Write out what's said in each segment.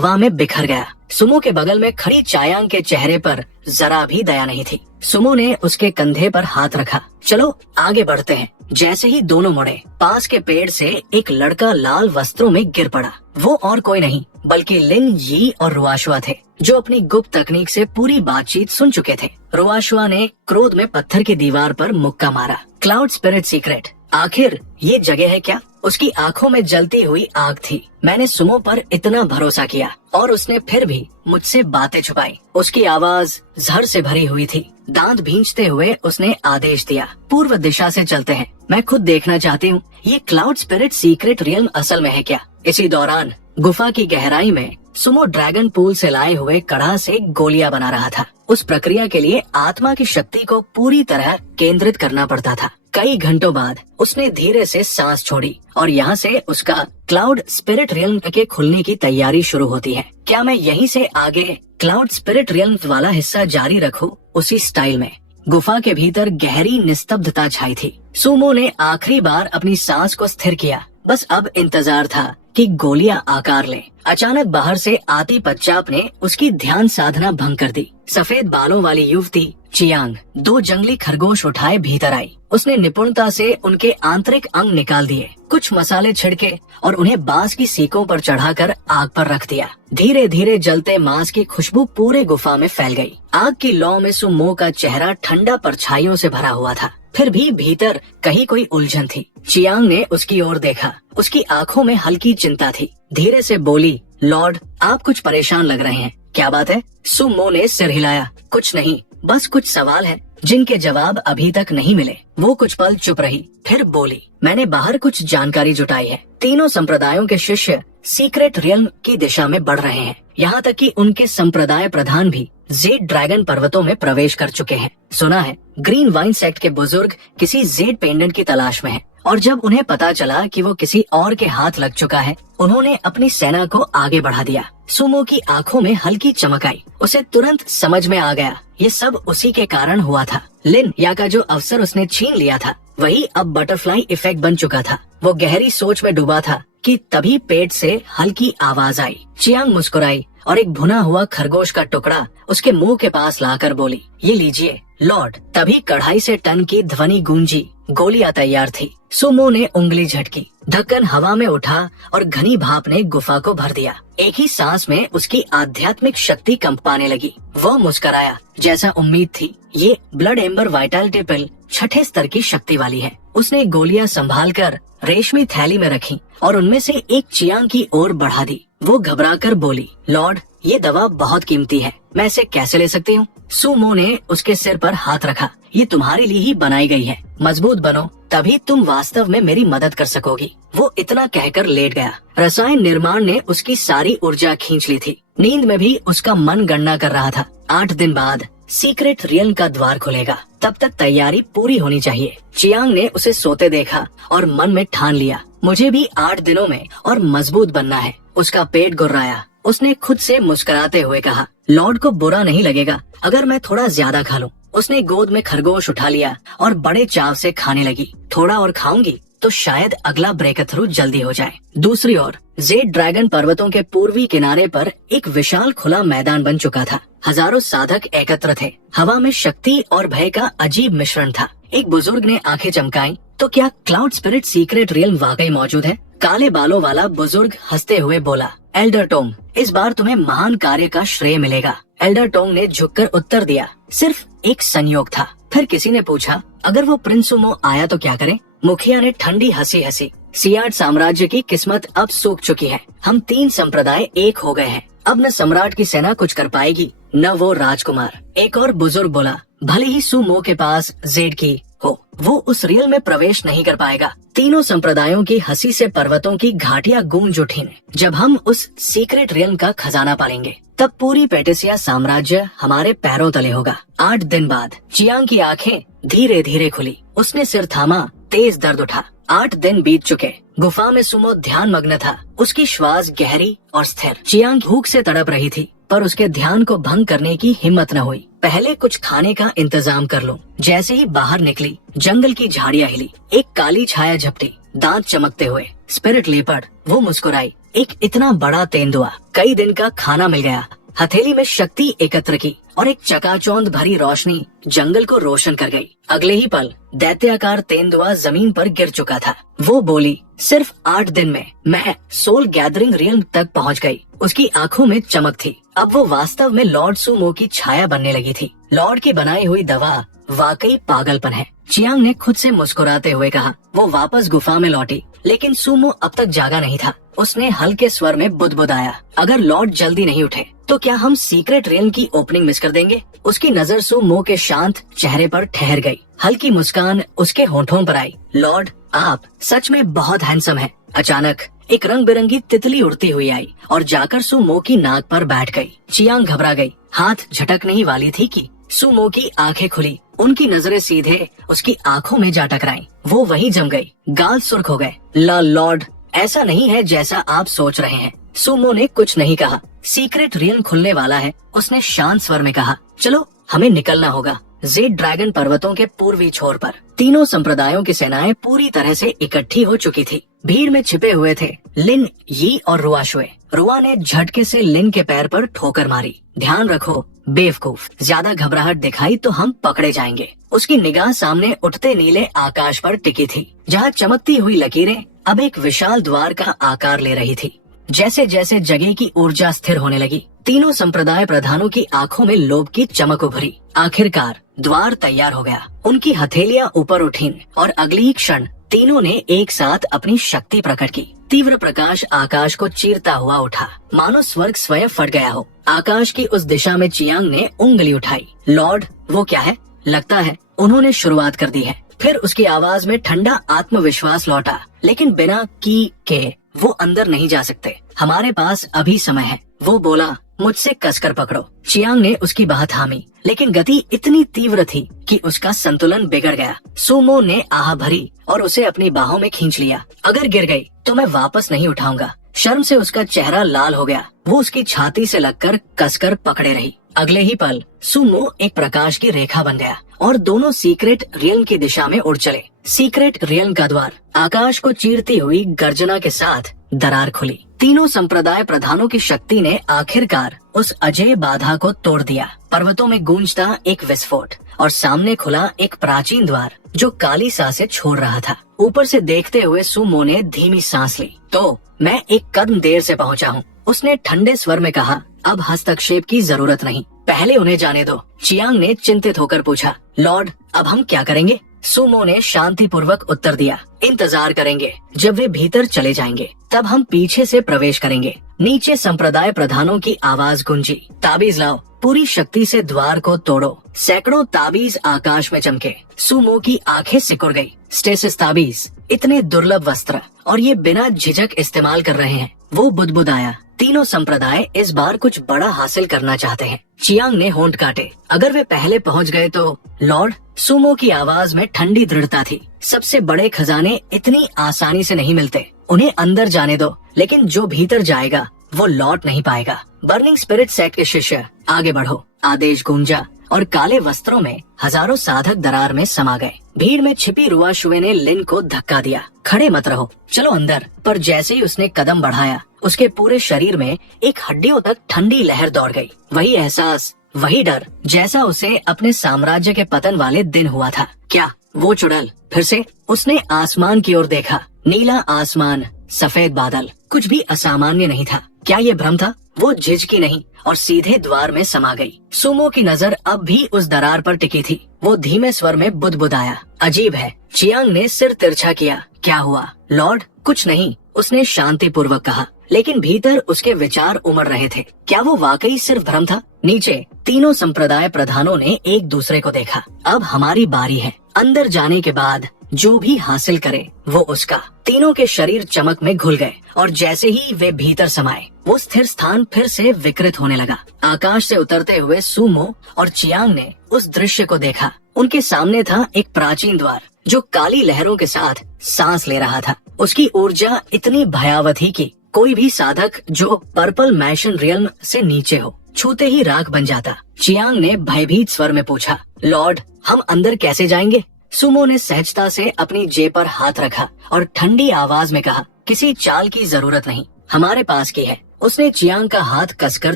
हवा में बिखर गया। सुमो के बगल में खड़ी चायांग के चेहरे पर जरा भी दया नहीं थी। सुमो ने उसके कंधे पर हाथ रखा। चलो आगे बढ़ते हैं। जैसे ही दोनों मुड़े, पास के पेड़ से एक लड़का लाल वस्त्रों में गिर पड़ा। वो और कोई नहीं बल्कि लिन यी और रुआशुआ थे, जो अपनी गुप्त तकनीक से पूरी बातचीत सुन चुके थे। रुआशुआ ने क्रोध में पत्थर की दीवार पर मुक्का मारा। क्लाउड स्पिरिट सीक्रेट, आखिर ये जगह है क्या? उसकी आंखों में जलती हुई आग थी। मैंने सुमो पर इतना भरोसा किया और उसने फिर भी मुझसे बातें छुपाई। उसकी आवाज जहर से भरी हुई थी। दांत भींचते हुए उसने आदेश दिया, पूर्व दिशा से चलते हैं। मैं खुद देखना चाहती हूँ ये क्लाउड स्पिरिट सीक्रेट रियल्म असल में है क्या। इसी दौरान गुफा की गहराई में सुमो ड्रैगन पूल से लाए हुए कड़ा से गोलियां बना रहा था। उस प्रक्रिया के लिए आत्मा की शक्ति को पूरी तरह केंद्रित करना पड़ता था। कई घंटों बाद उसने धीरे से सांस छोड़ी और यहाँ से उसका क्लाउड स्पिरिट रियल्म के खुलने की तैयारी शुरू होती है। क्या मैं यहीं से आगे क्लाउड स्पिरिट रियल्म वाला हिस्सा जारी रखूं उसी स्टाइल में? गुफा के भीतर गहरी निस्तब्धता छाई थी। सुमो ने आखिरी बार अपनी सांस को स्थिर किया। बस अब इंतजार था कि गोलियां आकार लें। अचानक बाहर से आती पच्चाप ने उसकी ध्यान साधना भंग कर दी। सफेद बालों वाली युवती चियांग 2 जंगली खरगोश उठाए भीतर आई। उसने निपुणता से उनके आंतरिक अंग निकाल दिए, कुछ मसाले छिड़के और उन्हें बांस की सीकों पर चढ़ाकर आग पर रख दिया। धीरे धीरे जलते मांस की खुशबू पूरे गुफा में फैल गई। आग की लौ में सुमो का चेहरा ठंडा परछाइयों से भरा हुआ था। फिर भी भीतर कहीं कोई उलझन थी। चियांग ने उसकी ओर देखा। उसकी आंखों में हल्की चिंता थी। धीरे से बोली, लॉर्ड, आप कुछ परेशान लग रहे हैं। क्या बात है? सुमो ने सिर हिलाया। कुछ नहीं, बस कुछ सवाल है जिनके जवाब अभी तक नहीं मिले। वो कुछ पल चुप रही, फिर बोली, मैंने बाहर कुछ जानकारी जुटाई है। तीनों संप्रदायों के शिष्य सीक्रेट रियल्म की दिशा में बढ़ रहे हैं। यहाँ तक कि उनके संप्रदाय प्रधान भी जेड ड्रैगन पर्वतों में प्रवेश कर चुके हैं। सुना है ग्रीन वाइन सेक्ट के बुजुर्ग किसी जेड पेंडेंट की तलाश में हैं। और जब उन्हें पता चला कि वो किसी और के हाथ लग चुका है, उन्होंने अपनी सेना को आगे बढ़ा दिया। सुमो की आंखों में हल्की चमक आई। उसे तुरंत समझ में आ गया, ये सब उसी के कारण हुआ था। लिन या का जो अवसर उसने छीन लिया था, वही अब बटरफ्लाई इफेक्ट बन चुका था। वो गहरी सोच में डूबा था कि तभी पेट से हल्की आवाज आई। चियांग मुस्कुराई और एक भुना हुआ खरगोश का टुकड़ा उसके मुंह के पास लाकर बोली, ये लीजिए लॉर्ड। तभी कढ़ाई से टन की ध्वनि गूंजी। गोलियां तैयार थी। सुमो ने उंगली झटकी। ढक्कन हवा में उठा और घनी भाप ने गुफा को भर दिया। एक ही सांस में उसकी आध्यात्मिक शक्ति कंपाने लगी। वह मुस्कुराया, जैसा उम्मीद थी। ये ब्लड एम्बर वाइटलिटी पिल 6ठे स्तर की शक्ति वाली है। उसने गोलियां संभालकर रेशमी थैली में रखी और उनमें से एक चियांग की ओर बढ़ा दी। वो घबराकर बोली, लॉर्ड, ये दवा बहुत कीमती है, मैं इसे कैसे ले सकती हूँ? सुमो ने उसके सिर पर हाथ रखा। ये तुम्हारे लिए ही बनाई गई है, मजबूत बनो, तभी तुम वास्तव में मेरी मदद कर सकोगी। वो इतना कहकर लेट गया। रसायन निर्माण ने उसकी सारी ऊर्जा खींच ली थी। नींद में भी उसका मन गणना कर रहा था। 8 दिन बाद सीक्रेट रियल्म का द्वार खुलेगा, तब तक तैयारी पूरी होनी चाहिए। चियांग ने उसे सोते देखा और मन में ठान लिया, मुझे भी 8 दिनों में और मजबूत बनना है। उसका पेट गुर्राया। उसने खुद से मुस्कुराते हुए कहा, लॉर्ड को बुरा नहीं लगेगा अगर मैं थोड़ा ज्यादा खा लूं। उसने गोद में खरगोश उठा लिया और बड़े चाव से खाने लगी। थोड़ा और खाऊंगी तो शायद अगला ब्रेक थ्रू जल्दी हो जाए। दूसरी ओर जेड ड्रैगन पर्वतों के पूर्वी किनारे पर एक विशाल खुला मैदान बन चुका था। हजारों साधक एकत्र थे। हवा में शक्ति और भय का अजीब मिश्रण था। एक बुजुर्ग ने आंखें चमकाई, तो क्या क्लाउड स्पिरिट सीक्रेट रियल्म वाकई मौजूद है? काले बालों वाला बुजुर्ग हंसते हुए बोला, एल्डर टोंग, इस बार तुम्हें महान कार्य का श्रेय मिलेगा। एल्डर टोंग ने झुककर उत्तर दिया, सिर्फ एक संयोग था। फिर किसी ने पूछा, अगर वो प्रिंस सुमो आया तो क्या करें? मुखिया ने ठंडी हंसी हंसी, सियाट साम्राज्य की किस्मत अब सूख चुकी है। हम 3 संप्रदाय एक हो गए हैं। अब न सम्राट की सेना कुछ कर पाएगी, न वो राजकुमार। एक और बुजुर्ग बोला, भले ही सुमो के पास जेड की हो, वो उस रियल में प्रवेश नहीं कर पाएगा। तीनों संप्रदायों की हंसी से पर्वतों की घाटियां गूंज उठी। जब हम उस सीक्रेट रियल का खजाना पालेंगे, तब पूरी पेटिसिया साम्राज्य हमारे पैरों तले होगा। 8 दिन बाद चियांग की आंखें धीरे धीरे खुली। उसने सिर थामा, तेज दर्द उठा। 8 दिन बीत चुके। गुफा में सुमो ध्यान मग्न था। उसकी श्वास गहरी और स्थिर। चियांग भूख से तड़प रही थी, पर उसके ध्यान को भंग करने की हिम्मत न हुई। पहले कुछ खाने का इंतजाम कर लूं। जैसे ही बाहर निकली, जंगल की झाड़ियां हिली। एक काली छाया झपटी, दांत चमकते हुए। Spirit leopard. वो मुस्कुराई, एक इतना बड़ा तेंदुआ, कई दिन का खाना मिल गया, हथेली में शक्ति एकत्र की और एक चकाचौंध भरी रोशनी जंगल को रोशन कर गई। अगले ही पल दैत्याकार तेंदुआ जमीन पर गिर चुका था। वो बोली, सिर्फ 8 दिन में मैं सोल गैदरिंग रियल्म तक पहुंच गई। उसकी आंखों में चमक थी। अब वो वास्तव में लॉर्ड सुमो की छाया बनने लगी थी। लॉर्ड की बनाई हुई दवा वाकई पागलपन है, चियांग ने खुद से मुस्कुराते हुए कहा। वो वापस गुफा में लौटी, लेकिन सुमो अब तक जागा नहीं था। उसने हल्के स्वर में बुदबुदाया, अगर लॉर्ड जल्दी नहीं उठे तो क्या हम सीक्रेट रियल्म की ओपनिंग मिस कर देंगे? उसकी नजर सुमो के शांत चेहरे पर ठहर गई। हल्की मुस्कान उसके होठों पर आई। लॉर्ड, आप सच में बहुत हैंडसम हैं। अचानक एक रंग बिरंगी तितली उड़ती हुई आई और जाकर सुमो की नाक पर बैठ गई। चियांग घबरा गई। हाथ झटकने ही वाली थी कि सुमो की आंखें खुली। उनकी नजरें सीधे उसकी आंखों में जा टकराई। वो वहीं जम गई, गाल सुर्ख हो गए। लॉर्ड, ऐसा नहीं है जैसा आप सोच रहे हैं। सुमो ने कुछ नहीं कहा। सीक्रेट रियल्म खुलने वाला है, उसने शांत स्वर में कहा। चलो, हमें निकलना होगा। जेड ड्रैगन पर्वतों के पूर्वी छोर पर तीनों संप्रदायों की सेनाएं पूरी तरह से इकट्ठी हो चुकी थी। भीड़ में छिपे हुए थे लिन, यी और रुआशुए। रुआ ने झटके से लिन के पैर पर ठोकर मारी। ध्यान रखो बेवकूफ, ज्यादा घबराहट दिखाई तो हम पकड़े जाएंगे। उसकी निगाह सामने उठते नीले आकाश पर टिकी थी, जहाँ चमकती हुई लकीरें अब एक विशाल द्वार का आकार ले रही थी। जैसे जैसे जगह की ऊर्जा स्थिर होने लगी, तीनों संप्रदाय प्रधानों की आंखों में लोभ की चमक उभरी। आखिरकार द्वार तैयार हो गया। उनकी हथेलियां ऊपर उठीं और अगली ही क्षण तीनों ने एक साथ अपनी शक्ति प्रकट की। तीव्र प्रकाश आकाश को चीरता हुआ उठा, मानो स्वर्ग स्वयं फट गया हो। आकाश की उस दिशा में चियांग ने उंगली उठाई। लॉर्ड, वो क्या है? लगता है उन्होंने शुरुआत कर दी है। फिर उसकी आवाज में ठंडा आत्मविश्वास लौटा, लेकिन बिना की के वो अंदर नहीं जा सकते। हमारे पास अभी समय है। वो बोला, मुझसे कसकर पकड़ो। चियांग ने उसकी बाह थामी, लेकिन गति इतनी तीव्र थी कि उसका संतुलन बिगड़ गया। सुमो ने आह भरी और उसे अपनी बाहों में खींच लिया। अगर गिर गई तो मैं वापस नहीं उठाऊंगा। शर्म से उसका चेहरा लाल हो गया। वो उसकी छाती से लगकर कसकर पकड़े रही। अगले ही पल सुमो एक प्रकाश की रेखा बन गया और दोनों सीक्रेट रियल्म की दिशा में उड़ चले। सीक्रेट रियल्म का द्वार आकाश को चीरती हुई गर्जना के साथ दरार खुली। तीनों संप्रदाय प्रधानों की शक्ति ने आखिरकार उस अजय बाधा को तोड़ दिया। पर्वतों में गूंजता एक विस्फोट और सामने खुला एक प्राचीन द्वार जो काली सांसें छोड़ रहा था। ऊपर से देखते हुए सुमो ने धीमी सांस ली। तो मैं एक कदम देर से पहुंचा हूँ, उसने ठंडे स्वर में कहा। अब हस्तक्षेप की जरूरत नहीं, पहले उन्हें जाने दो। चियांग ने चिंतित होकर पूछा, लॉर्ड, अब हम क्या करेंगे? सुमो ने शांतिपूर्वक उत्तर दिया, इंतजार करेंगे। जब वे भीतर चले जाएंगे तब हम पीछे से प्रवेश करेंगे। नीचे संप्रदाय प्रधानों की आवाज गूंजी, ताबीज लाओ, पूरी शक्ति से द्वार को तोड़ो। सैकड़ों ताबीज आकाश में चमके। सुमो की आंखें सिकुड़ गई। स्टेसिस ताबीज, इतने दुर्लभ वस्त्र, और ये बिना झिझक इस्तेमाल कर रहे हैं। वो बुदबुदाया, तीनों संप्रदाय इस बार कुछ बड़ा हासिल करना चाहते हैं। चियांग ने होंठ काटे, अगर वे पहले पहुंच गए तो? लॉर्ड, सुमो की आवाज में ठंडी दृढ़ता थी। सबसे बड़े खजाने इतनी आसानी से नहीं मिलते। उन्हें अंदर जाने दो, लेकिन जो भीतर जाएगा वो लौट नहीं पाएगा। बर्निंग स्पिरिट सेट के शिष्य, आगे बढ़ो। आदेश गूंजा और काले वस्त्रों में हजारों साधक दरार में समा गए। भीड़ में छिपी रुआशुए ने लिन को धक्का दिया, खड़े मत रहो, चलो अंदर। पर जैसे ही उसने कदम बढ़ाया, उसके पूरे शरीर में एक हड्डियों तक ठंडी लहर दौड़ गई। वही एहसास, वही डर, जैसा उसे अपने साम्राज्य के पतन वाले दिन हुआ था। क्या वो चुड़ैल? फिर से उसने आसमान की ओर देखा। नीला आसमान, सफेद बादल, कुछ भी असामान्य नहीं था। क्या ये भ्रम था? वो झिझकी नहीं और सीधे द्वार में समा गई। सुमो की नजर अब भी उस दरार पर टिकी थी। वो धीमे स्वर में बुदबुदाया, अजीब है। चियांग ने सिर तिरछा किया। क्या हुआ लॉर्ड? कुछ नहीं, उसने शांतिपूर्वक कहा, लेकिन भीतर उसके विचार उमड़ रहे थे। क्या वो वाकई सिर्फ भ्रम था? नीचे तीनों संप्रदाय प्रधानों ने एक दूसरे को देखा। अब हमारी बारी है। अंदर जाने के बाद जो भी हासिल करे वो उसका। तीनों के शरीर चमक में घुल गए और जैसे ही वे भीतर समाये, वो स्थिर स्थान फिर से विकृत होने लगा। आकाश से उतरते हुए सुमो और चियांग ने उस दृश्य को देखा। उनके सामने था एक प्राचीन द्वार जो काली लहरों के साथ सांस ले रहा था। उसकी ऊर्जा इतनी भयावह थी कि कोई भी साधक जो पर्पल मैशन रियल्म से नीचे हो, छूते ही राख बन जाता। चियांग ने भयभीत स्वर में पूछा, लॉर्ड, हम अंदर कैसे जाएंगे? सुमो ने सहजता से अपनी जेब पर हाथ रखा और ठंडी आवाज में कहा, किसी चाल की जरूरत नहीं, हमारे पास की है। उसने चियांग का हाथ कसकर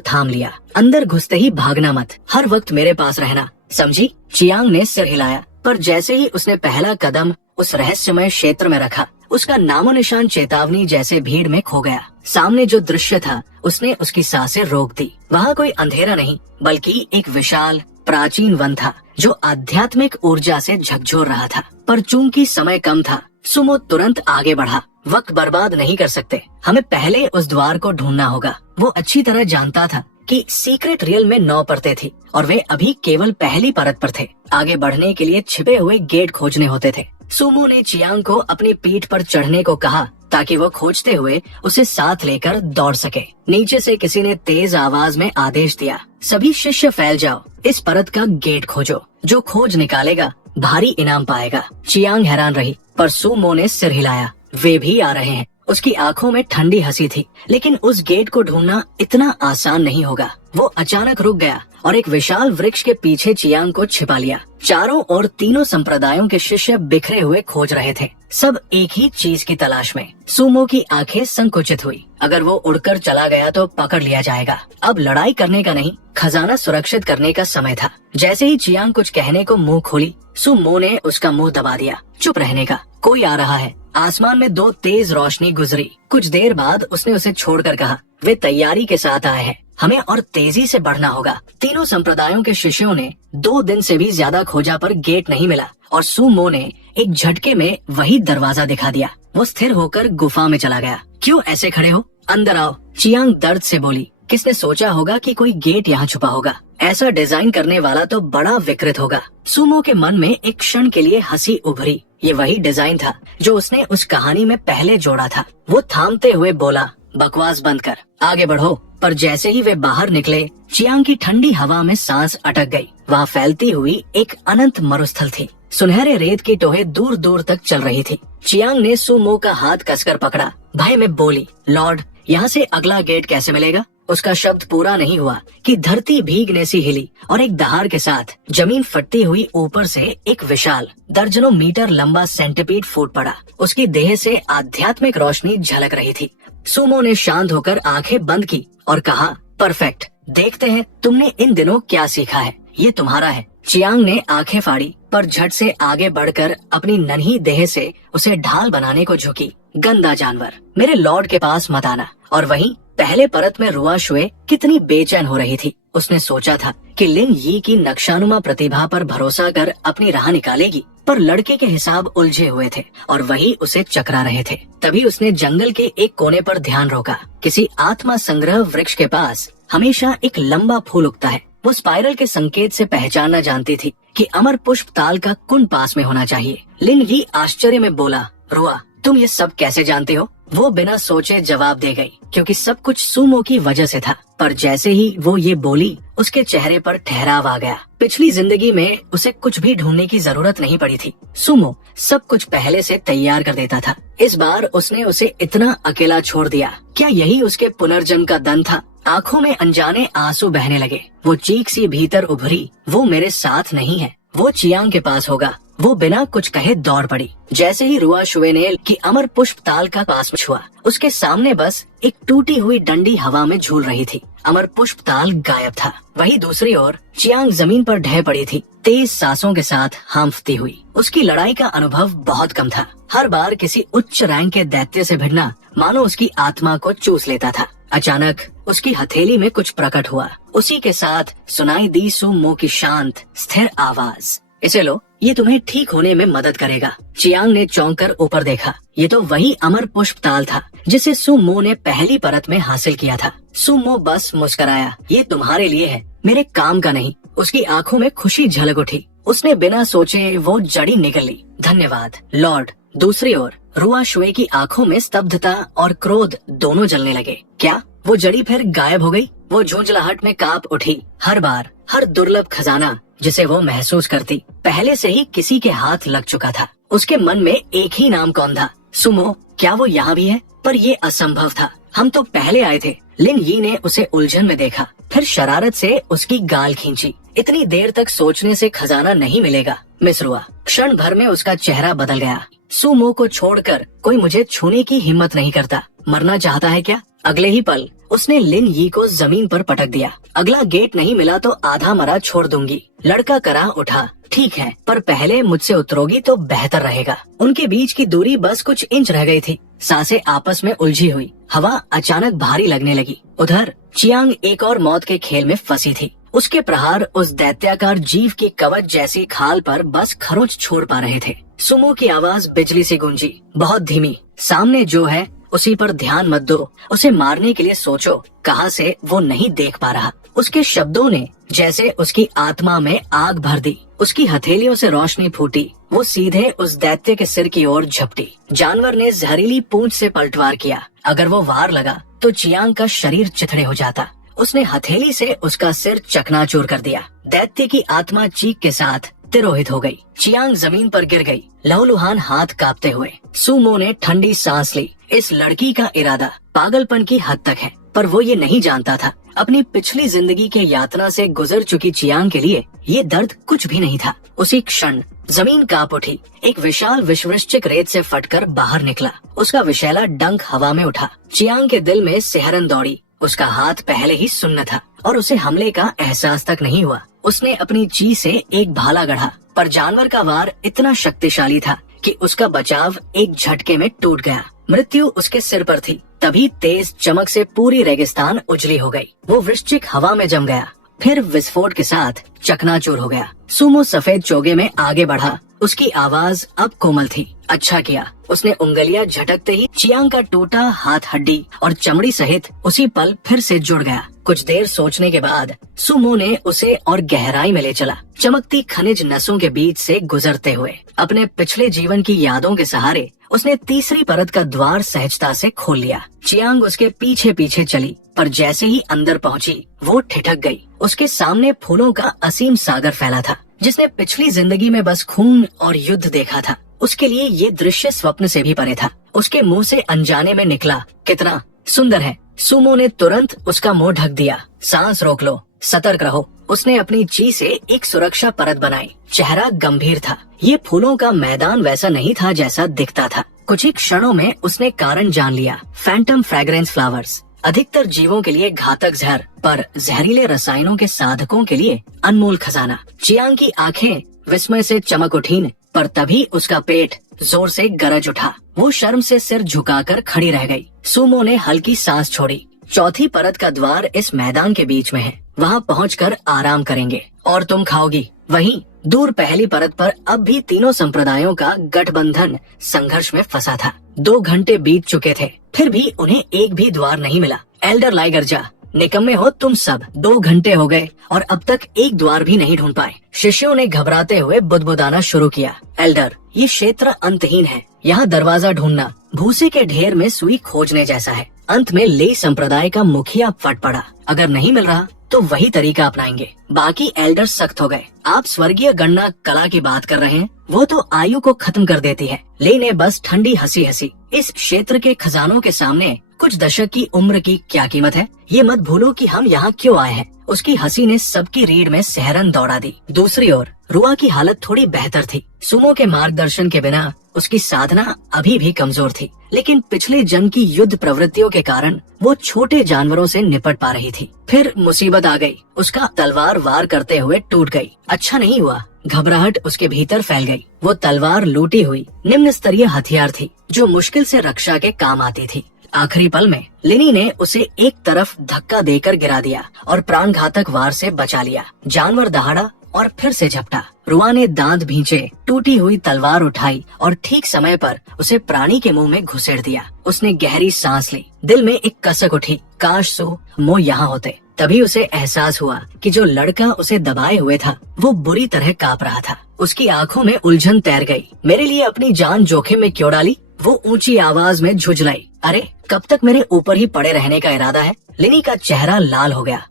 थाम लिया। अंदर घुसते ही भागना मत, हर वक्त मेरे पास रहना, समझी? चियांग ने सिर हिलाया, पर जैसे ही उसने पहला कदम उस रहस्यमय क्षेत्र में रखा, उसका नामो निशान चेतावनी जैसे भीड़ में खो गया। सामने जो दृश्य था उसने उसकी सांसें रोक दी। वहाँ कोई अंधेरा नहीं, बल्कि एक विशाल प्राचीन वन था जो आध्यात्मिक ऊर्जा से झकझोर रहा था। पर चूंकि समय कम था, सुमो तुरंत आगे बढ़ा। वक्त बर्बाद नहीं कर सकते, हमें पहले उस द्वार को ढूंढना होगा। वो अच्छी तरह जानता था कि सीक्रेट रियल में 9 परतें थी और वे अभी केवल पहली परत पर थे। आगे बढ़ने के लिए छिपे हुए गेट खोजने होते थे। सुमो ने चियांग को अपनी पीठ पर चढ़ने को कहा ताकि वो खोजते हुए उसे साथ लेकर दौड़ सके। नीचे से किसी ने तेज आवाज में आदेश दिया, सभी शिष्य फैल जाओ, इस परत का गेट खोजो। जो खोज निकालेगा भारी इनाम पाएगा। चियांग हैरान रही, पर सुमो ने सिर हिलाया, वे भी आ रहे हैं। उसकी आंखों में ठंडी हंसी थी, लेकिन उस गेट को ढूंढना इतना आसान नहीं होगा। वो अचानक रुक गया और एक विशाल वृक्ष के पीछे चियांग को छिपा लिया। चारों ओर तीनों संप्रदायों के शिष्य बिखरे हुए खोज रहे थे, सब एक ही चीज की तलाश में। सुमो की आंखें संकुचित हुई। अगर वो उड़कर चला गया तो पकड़ लिया जाएगा। अब लड़ाई करने का नहीं, खजाना सुरक्षित करने का समय था। जैसे ही चियांग कुछ कहने को मुंह खोली, सुमो ने उसका मुंह दबा दिया। चुप रहने का, कोई आ रहा है। आसमान में 2 तेज रोशनी गुजरी। कुछ देर बाद उसने उसे छोड़कर कहा, वे तैयारी के साथ आए हैं, हमें और तेजी से बढ़ना होगा। तीनों संप्रदायों के शिष्यों ने 2 दिन से भी ज्यादा खोजा, पर गेट नहीं मिला और सुमो ने एक झटके में वही दरवाजा दिखा दिया। वो स्थिर होकर गुफा में चला गया। क्यों ऐसे खड़े हो, अंदर आओ, चियांग दर्द से बोली। किसने सोचा होगा कि कोई गेट यहाँ छुपा होगा? ऐसा डिजाइन करने वाला तो बड़ा विकृत होगा। सुमो के मन में एक क्षण के लिए हंसी उभरी। ये वही डिजाइन था जो उसने उस कहानी में पहले जोड़ा था। वो थामते हुए बोला, बकवास बंद कर, आगे बढ़ो। पर जैसे ही वे बाहर निकले, चियांग की ठंडी हवा में सांस अटक गई। वहाँ फैलती हुई एक अनंत मरुस्थल थी। सुनहरे रेत की टोहे दूर दूर तक चल रही थी। चियांग ने सुमो का हाथ कसकर पकड़ा। भय में बोली, लॉर्ड, यहाँ से अगला गेट कैसे मिलेगा? उसका शब्द पूरा नहीं हुआ कि धरती भीगने सी हिली और एक दहाड़ के साथ जमीन फटती हुई ऊपर से एक विशाल दर्जनों मीटर लंबा सेंटीपीड फूट पड़ा। उसकी देह से आध्यात्मिक रोशनी झलक रही थी। सुमो ने शांत होकर आंखें बंद की और कहा, परफेक्ट, देखते हैं तुमने इन दिनों क्या सीखा है। ये तुम्हारा है। चियांग ने आंखें फाड़ी, पर झट से आगे बढ़कर अपनी नन्ही देह से उसे ढाल बनाने को झुकी। गंदा जानवर, मेरे लॉर्ड के पास मत आना। और वहीं पहले परत में रुआ शुए कितनी बेचैन हो रही थी। उसने सोचा था कि लिन यी की नक्शानुमा प्रतिभा पर भरोसा कर अपनी राह निकालेगी, पर लड़के के हिसाब उलझे हुए थे और वही उसे चकरा रहे थे। तभी उसने जंगल के एक कोने पर ध्यान रोका। किसी आत्मा संग्रह वृक्ष के पास हमेशा एक लंबा फूल उगता है। वो स्पाइरल के संकेत से पहचानना जानती थी कि अमर पुष्प ताल का कुन पास में होना चाहिए। लिन यी आश्चर्य में बोला, रुआ, तुम ये सब कैसे जानते हो? वो बिना सोचे जवाब दे गई, क्योंकि सब कुछ सुमो की वजह से था। पर जैसे ही वो ये बोली, उसके चेहरे पर ठहराव आ गया। पिछली जिंदगी में उसे कुछ भी ढूंढने की जरूरत नहीं पड़ी थी। सुमो सब कुछ पहले से तैयार कर देता था। इस बार उसने उसे इतना अकेला छोड़ दिया। क्या यही उसके पुनर्जन्म का दन था? आंखों में अनजाने आंसू बहने लगे। वो चीख सी भीतर उभरी, वो मेरे साथ नहीं है, वो चियांग के पास होगा। वो बिना कुछ कहे दौड़ पड़ी। जैसे ही रुआ शुए ने की अमर पुष्प ताल का पास छुआ, उसके सामने बस एक टूटी हुई डंडी हवा में झूल रही थी। अमर पुष्प ताल गायब था। वही दूसरी ओर चियांग जमीन पर ढह पड़ी थी, तेज सांसों के साथ हांफती हुई। उसकी लड़ाई का अनुभव बहुत कम था। हर बार किसी उच्च रैंक के दैत्य से भिड़ना मानो उसकी आत्मा को चूस लेता था। अचानक उसकी हथेली में कुछ प्रकट हुआ। उसी के साथ सुनाई दी सुमो की शांत स्थिर आवाज, इसे लो, ये तुम्हें ठीक होने में मदद करेगा। चियांग ने चौंक कर ऊपर देखा। ये तो वही अमर पुष्प ताल था जिसे सुमो ने पहली परत में हासिल किया था। सुमो बस मुस्कुराया, ये तुम्हारे लिए है, मेरे काम का नहीं। उसकी आंखों में खुशी झलक उठी। उसने बिना सोचे वो जड़ी निकल ली। धन्यवाद लॉर्ड। दूसरी ओर रुआ शुए की आंखों में स्तब्धता और क्रोध दोनों जलने लगे। क्या वो जड़ी फिर गायब हो गई? वो झुंझलाहट में कांप उठी। हर बार हर दुर्लभ खजाना जिसे वो महसूस करती पहले से ही किसी के हाथ लग चुका था। उसके मन में एक ही नाम कौन था? सुमो। क्या वो यहाँ भी है? पर ये असंभव था। हम तो पहले आए थे। लिन यी ने उसे उलझन में देखा, फिर शरारत से उसकी गाल खींची। इतनी देर तक सोचने से खजाना नहीं मिलेगा, मिस रुआ। क्षण भर में उसका चेहरा बदल गया। सुमो को छोड़कर कोई मुझे छूने की हिम्मत नहीं करता। मरना चाहता है क्या? अगले ही पल उसने लिन यी को जमीन पर पटक दिया। अगला गेट नहीं मिला तो आधा मरा छोड़ दूंगी। लड़का करा उठा, ठीक है, पर पहले मुझसे उतरोगी तो बेहतर रहेगा। उनके बीच की दूरी बस कुछ इंच रह गई थी। सांसें आपस में उलझी हुई, हवा अचानक भारी लगने लगी। उधर चियांग एक और मौत के खेल में फंसी थी। उसके प्रहार उस दैत्याकार जीव की कवच जैसी खाल पर बस खरोंच छोड़ पा रहे थे। सुमो की आवाज बिजली से गूंजी, बहुत धीमी, सामने जो है उसी पर ध्यान मत दो, उसे मारने के लिए सोचो। कहाँ से वो नहीं देख पा रहा। उसके शब्दों ने जैसे उसकी आत्मा में आग भर दी। उसकी हथेलियों से रोशनी फूटी। वो सीधे उस दैत्य के सिर की ओर झपटी। जानवर ने जहरीली पूंछ से पलटवार किया। अगर वो वार लगा तो चियांग का शरीर चिथड़े हो जाता। उसने हथेली से उसका सिर चकनाचूर कर दिया। दैत्य की आत्मा चीख के साथ तिरोहित हो गई। चियांग जमीन पर गिर गई, लहूलुहान हाथ कांपते हुए। सुमो ने ठंडी सांस ली। इस लड़की का इरादा पागलपन की हद तक है, पर वो ये नहीं जानता था अपनी पिछली जिंदगी के यातना से गुजर चुकी चियांग के लिए ये दर्द कुछ भी नहीं था। उसी क्षण जमीन कांप उठी। एक विशाल विश्वृश्चिक रेत से फटकर बाहर निकला। उसका विशैला डंक हवा में उठा। चियांग के दिल में सिहरन दौड़ी। उसका हाथ पहले ही सुन्न था और उसे हमले का एहसास तक नहीं हुआ। उसने अपनी ची से एक भाला गढ़ा, पर जानवर का वार इतना शक्तिशाली था कि उसका बचाव एक झटके में टूट गया। मृत्यु उसके सिर पर थी। तभी तेज चमक से पूरी रेगिस्तान उजली हो गई। वो वृश्चिक हवा में जम गया, फिर विस्फोट के साथ चकनाचूर हो गया। सुमो सफेद चोगे में आगे बढ़ा। उसकी आवाज अब कोमल थी। अच्छा किया, उसने उंगलियां झटकते ही चियांग का टूटा हाथ हड्डी और चमड़ी सहित उसी पल फिर से जुड़ गया। कुछ देर सोचने के बाद सुमो ने उसे और गहराई में ले चला। चमकती खनिज नसों के बीच से गुजरते हुए अपने पिछले जीवन की यादों के सहारे उसने तीसरी परत का द्वार सहजता से खोल लिया। चियांग उसके पीछे पीछे चली, पर जैसे ही अंदर पहुंची वो ठिठक गई। उसके सामने फूलों का असीम सागर फैला था। जिसने पिछली जिंदगी में बस खून और युद्ध देखा था, उसके लिए ये दृश्य स्वप्न से भी परे था। उसके मुंह से अनजाने में निकला, कितना सुंदर है। सुमो ने तुरंत उसका मुंह ढक दिया। सांस रोक लो, सतर्क रहो। उसने अपनी ची से एक सुरक्षा परत बनाई। चेहरा गंभीर था। ये फूलों का मैदान वैसा नहीं था जैसा दिखता था। कुछ ही क्षणों में उसने कारण जान लिया। फैंटम फ्रेग्रेंस फ्लावर्स, अधिकतर जीवों के लिए घातक जहर, पर जहरीले रसायनों के साधकों के लिए अनमोल खजाना। चियांग की आंखें विस्मय से चमक उठीं, पर तभी उसका पेट जोर से गरज उठा। वो शर्म से सिर झुकाकर खड़ी रह गई। सुमो ने हल्की सांस छोड़ी। चौथी परत का द्वार इस मैदान के बीच में है, वहाँ पहुंचकर आराम करेंगे और तुम खाओगी। वहीं दूर पहली परत पर अब भी तीनों संप्रदायों का गठबंधन संघर्ष में फंसा था। 2 घंटे बीत चुके थे, फिर भी उन्हें एक भी द्वार नहीं मिला। एल्डर लाइगर्जा, निकम्मे हो तुम सब। 2 घंटे हो गए और अब तक एक द्वार भी नहीं ढूंढ पाए। शिष्यों ने घबराते हुए बुदबुदाना शुरू किया। एल्डर, ये क्षेत्र अंतहीन है। यहाँ दरवाजा ढूंढना भूसे के ढेर में सुई खोजने जैसा है। अंत में ले संप्रदाय का मुखिया फट पड़ा। अगर नहीं मिल रहा तो वही तरीका अपनाएंगे। बाकी एल्डर सख्त हो गए। आप स्वर्गीय गणना कला की बात कर रहे हैं, वो तो आयु को खत्म कर देती है। ले ने बस ठंडी हंसी हंसी। इस क्षेत्र के खजानों के सामने कुछ दशक की उम्र की क्या कीमत है। ये मत भूलो कि हम यहाँ क्यों आए हैं। उसकी हंसी ने सबकी रीढ़ में सहरन दौड़ा दी। दूसरी ओर रुआ की हालत थोड़ी बेहतर थी। सुमो के मार्गदर्शन के बिना उसकी साधना अभी भी कमजोर थी, लेकिन पिछले जन्म की युद्ध प्रवृत्तियों के कारण वो छोटे जानवरों से निपट पा रही थी। फिर मुसीबत आ गई। उसका तलवार वार करते हुए टूट गई। अच्छा नहीं हुआ। घबराहट उसके भीतर फैल गई। वो तलवार लूटी हुई निम्न स्तरीय हथियार थी, जो मुश्किल से रक्षा के काम आती थी। आखिरी पल में लिनी ने उसे एक तरफ धक्का देकर गिरा दिया और प्राणघातक वार से बचा लिया। जानवर दहाड़ा और फिर से झपटा। रुआ ने दांत भींचे, टूटी हुई तलवार उठाई और ठीक समय पर उसे प्राणी के मुंह में घुसेड़ दिया। उसने गहरी सांस ली। दिल में एक कसक उठी, काश सो मो यहाँ होते। तभी उसे एहसास हुआ कि जो लड़का उसे दबाए हुए था वो बुरी तरह कांप रहा था। उसकी आंखों में उलझन तैर गई। मेरे लिए अपनी जान जोखिम में क्यों डाली? वो ऊंची आवाज में झुंझलाई। अरे कब तक मेरे ऊपर ही पड़े रहने का इरादा है? लिनी का चेहरा लाल हो गया।